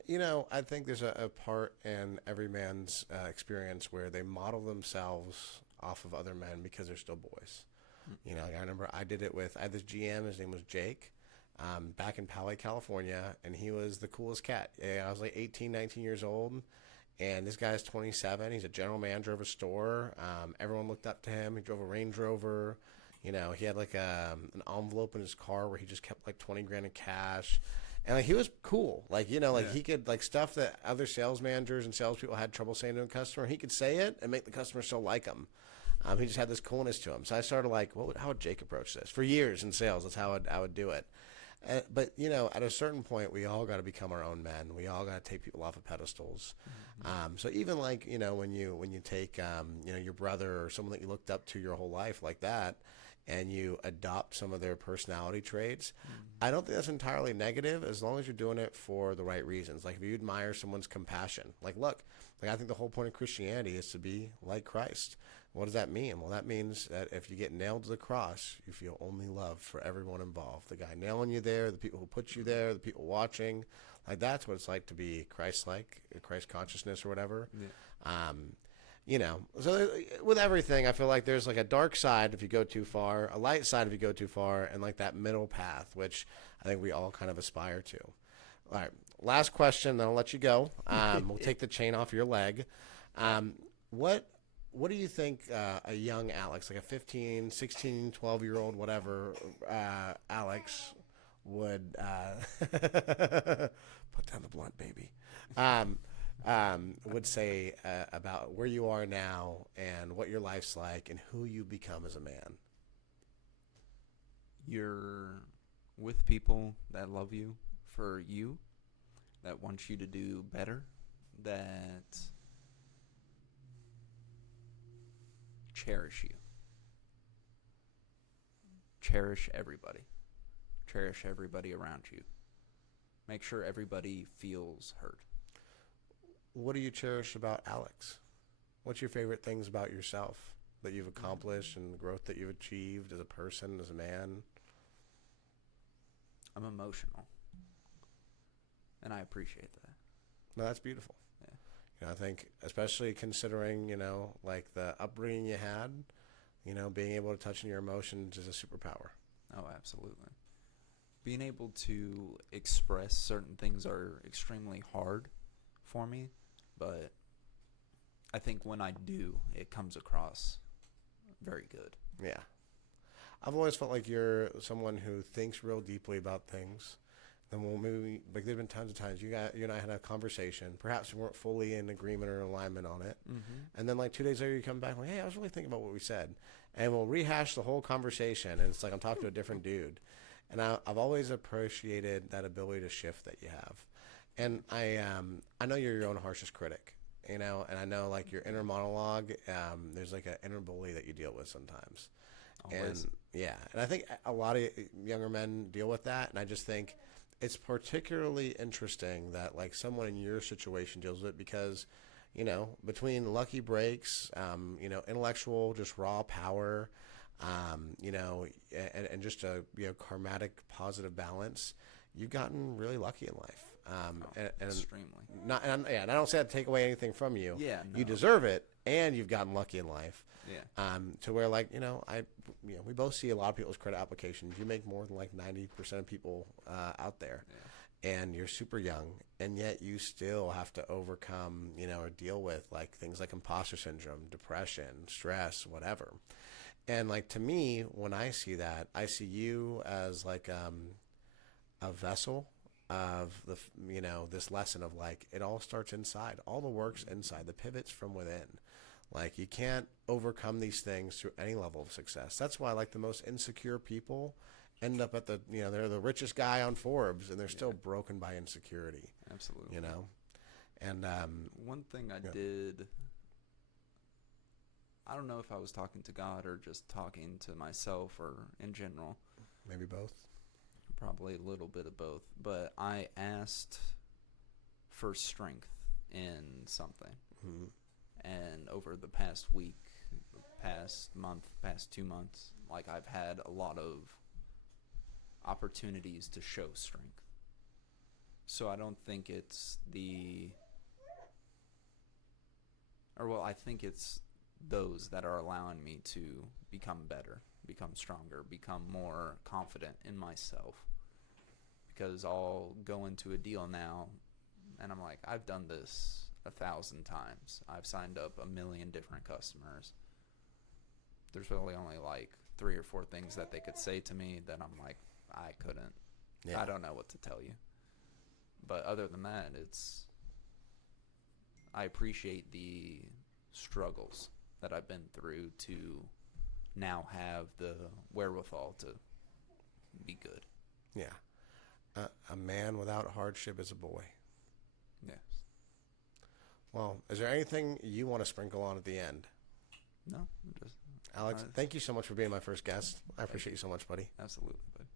I think there's a part in every man's experience where they model themselves off of other men because they're still boys. Like I remember I did it I had this GM, his name was Jake, back in Poway, California, and he was the coolest cat. Yeah, I was like 18, 19 years old, and this guy's 27. He's a general manager of a store. Everyone looked up to him. He drove a Range Rover. He had like an envelope in his car where he just kept like 20 grand in cash. And like he was cool. Like, he could, like, stuff that other sales managers and salespeople had trouble saying to a customer, he could say it and make the customer still like him. He just had this coolness to him. So I started like, how would Jake approach this? For years in sales, that's how I would do it. But, at a certain point, we all got to become our own men. We all got to take people off of pedestals. So even like, when you take, your brother or someone that you looked up to your whole life like that, and you adopt some of their personality traits, I don't think that's entirely negative as long as you're doing it for the right reasons. Like if you admire someone's compassion, like look, like I think the whole point of Christianity is to be like Christ. What does that mean? Well, that means that if you get nailed to the cross, you feel only love for everyone involved. The guy nailing you there, the people who put you there, the people watching. Like that's what it's like to be Christ-like, Christ consciousness or whatever. Yeah. So with everything, I feel like there's like a dark side if you go too far, a light side if you go too far, and like that middle path, which I think we all kind of aspire to. All right, last question, then I'll let you go. We'll take the chain off your leg. What do you think a young Alex, like a 15, 16, 12-year-old, whatever, Alex would put down the blunt, baby. Would say about where you are now and what your life's like and who you become as a man? You're with people that love you for you, that want you to do better, that cherish you. Cherish everybody. Cherish everybody around you. Make sure everybody feels heard. What do you cherish about Alex? What's your favorite things about yourself that you've accomplished and the growth that you've achieved as a person, as a man? I'm emotional, and I appreciate that. No, that's beautiful. Yeah. I think especially considering, like the upbringing you had, being able to touch on your emotions is a superpower. Oh, absolutely. Being able to express certain things are extremely hard for me. But I think when I do, it comes across very good. Yeah. I've always felt like you're someone who thinks real deeply about things. Then like there's been tons of times you and I had a conversation. Perhaps we weren't fully in agreement or alignment on it. Mm-hmm. And then like 2 days later you come back like, hey, I was really thinking about what we said. And we'll rehash the whole conversation. And it's like I'm talking to a different dude. And I've always appreciated that ability to shift that you have. And I know you're your own harshest critic, and I know like your inner monologue, there's like an inner bully that you deal with sometimes. Always. And I think a lot of younger men deal with that, and I just think it's particularly interesting that like someone in your situation deals with it because, between lucky breaks, intellectual, just raw power, and just a karmatic positive balance, you've gotten really lucky in life. And extremely. And I don't say that to take away anything from you. Yeah, no. You deserve it, and you've gotten lucky in life. Yeah. To where like we both see a lot of people's credit applications. You make more than like 90% of people out there, and you're super young, and yet you still have to overcome or deal with like things like imposter syndrome, depression, stress, whatever. And like to me, when I see that, I see you as like a vessel of this lesson of like it all starts inside. All the work's inside. The pivot's from within. Like you can't overcome these things through any level of success. That's why like the most insecure people end up at they're the richest guy on Forbes and they're still broken by insecurity. Absolutely. And one thing I did, I don't know if I was talking to God or just talking to myself or in general. maybe both. Probably a little bit of both. But I asked for strength in something. Mm-hmm. And over the past week, past month, past 2 months, like I've had a lot of opportunities to show strength. So I don't think it's I think it's those that are allowing me to become better, become stronger, become more confident in myself. Because I'll go into a deal now and I'm like, I've done this 1,000 times. I've signed up 1 million different customers. There's really only like 3 or 4 things that they could say to me that I'm like, I couldn't. Yeah. I don't know what to tell you. But other than that, I appreciate the struggles that I've been through to now have the wherewithal to be good. Yeah. A man without hardship is a boy. Yes. Well, is there anything you want to sprinkle on at the end? No, Alex, thank you so much for being my first guest. I appreciate you so much, buddy. Absolutely, buddy.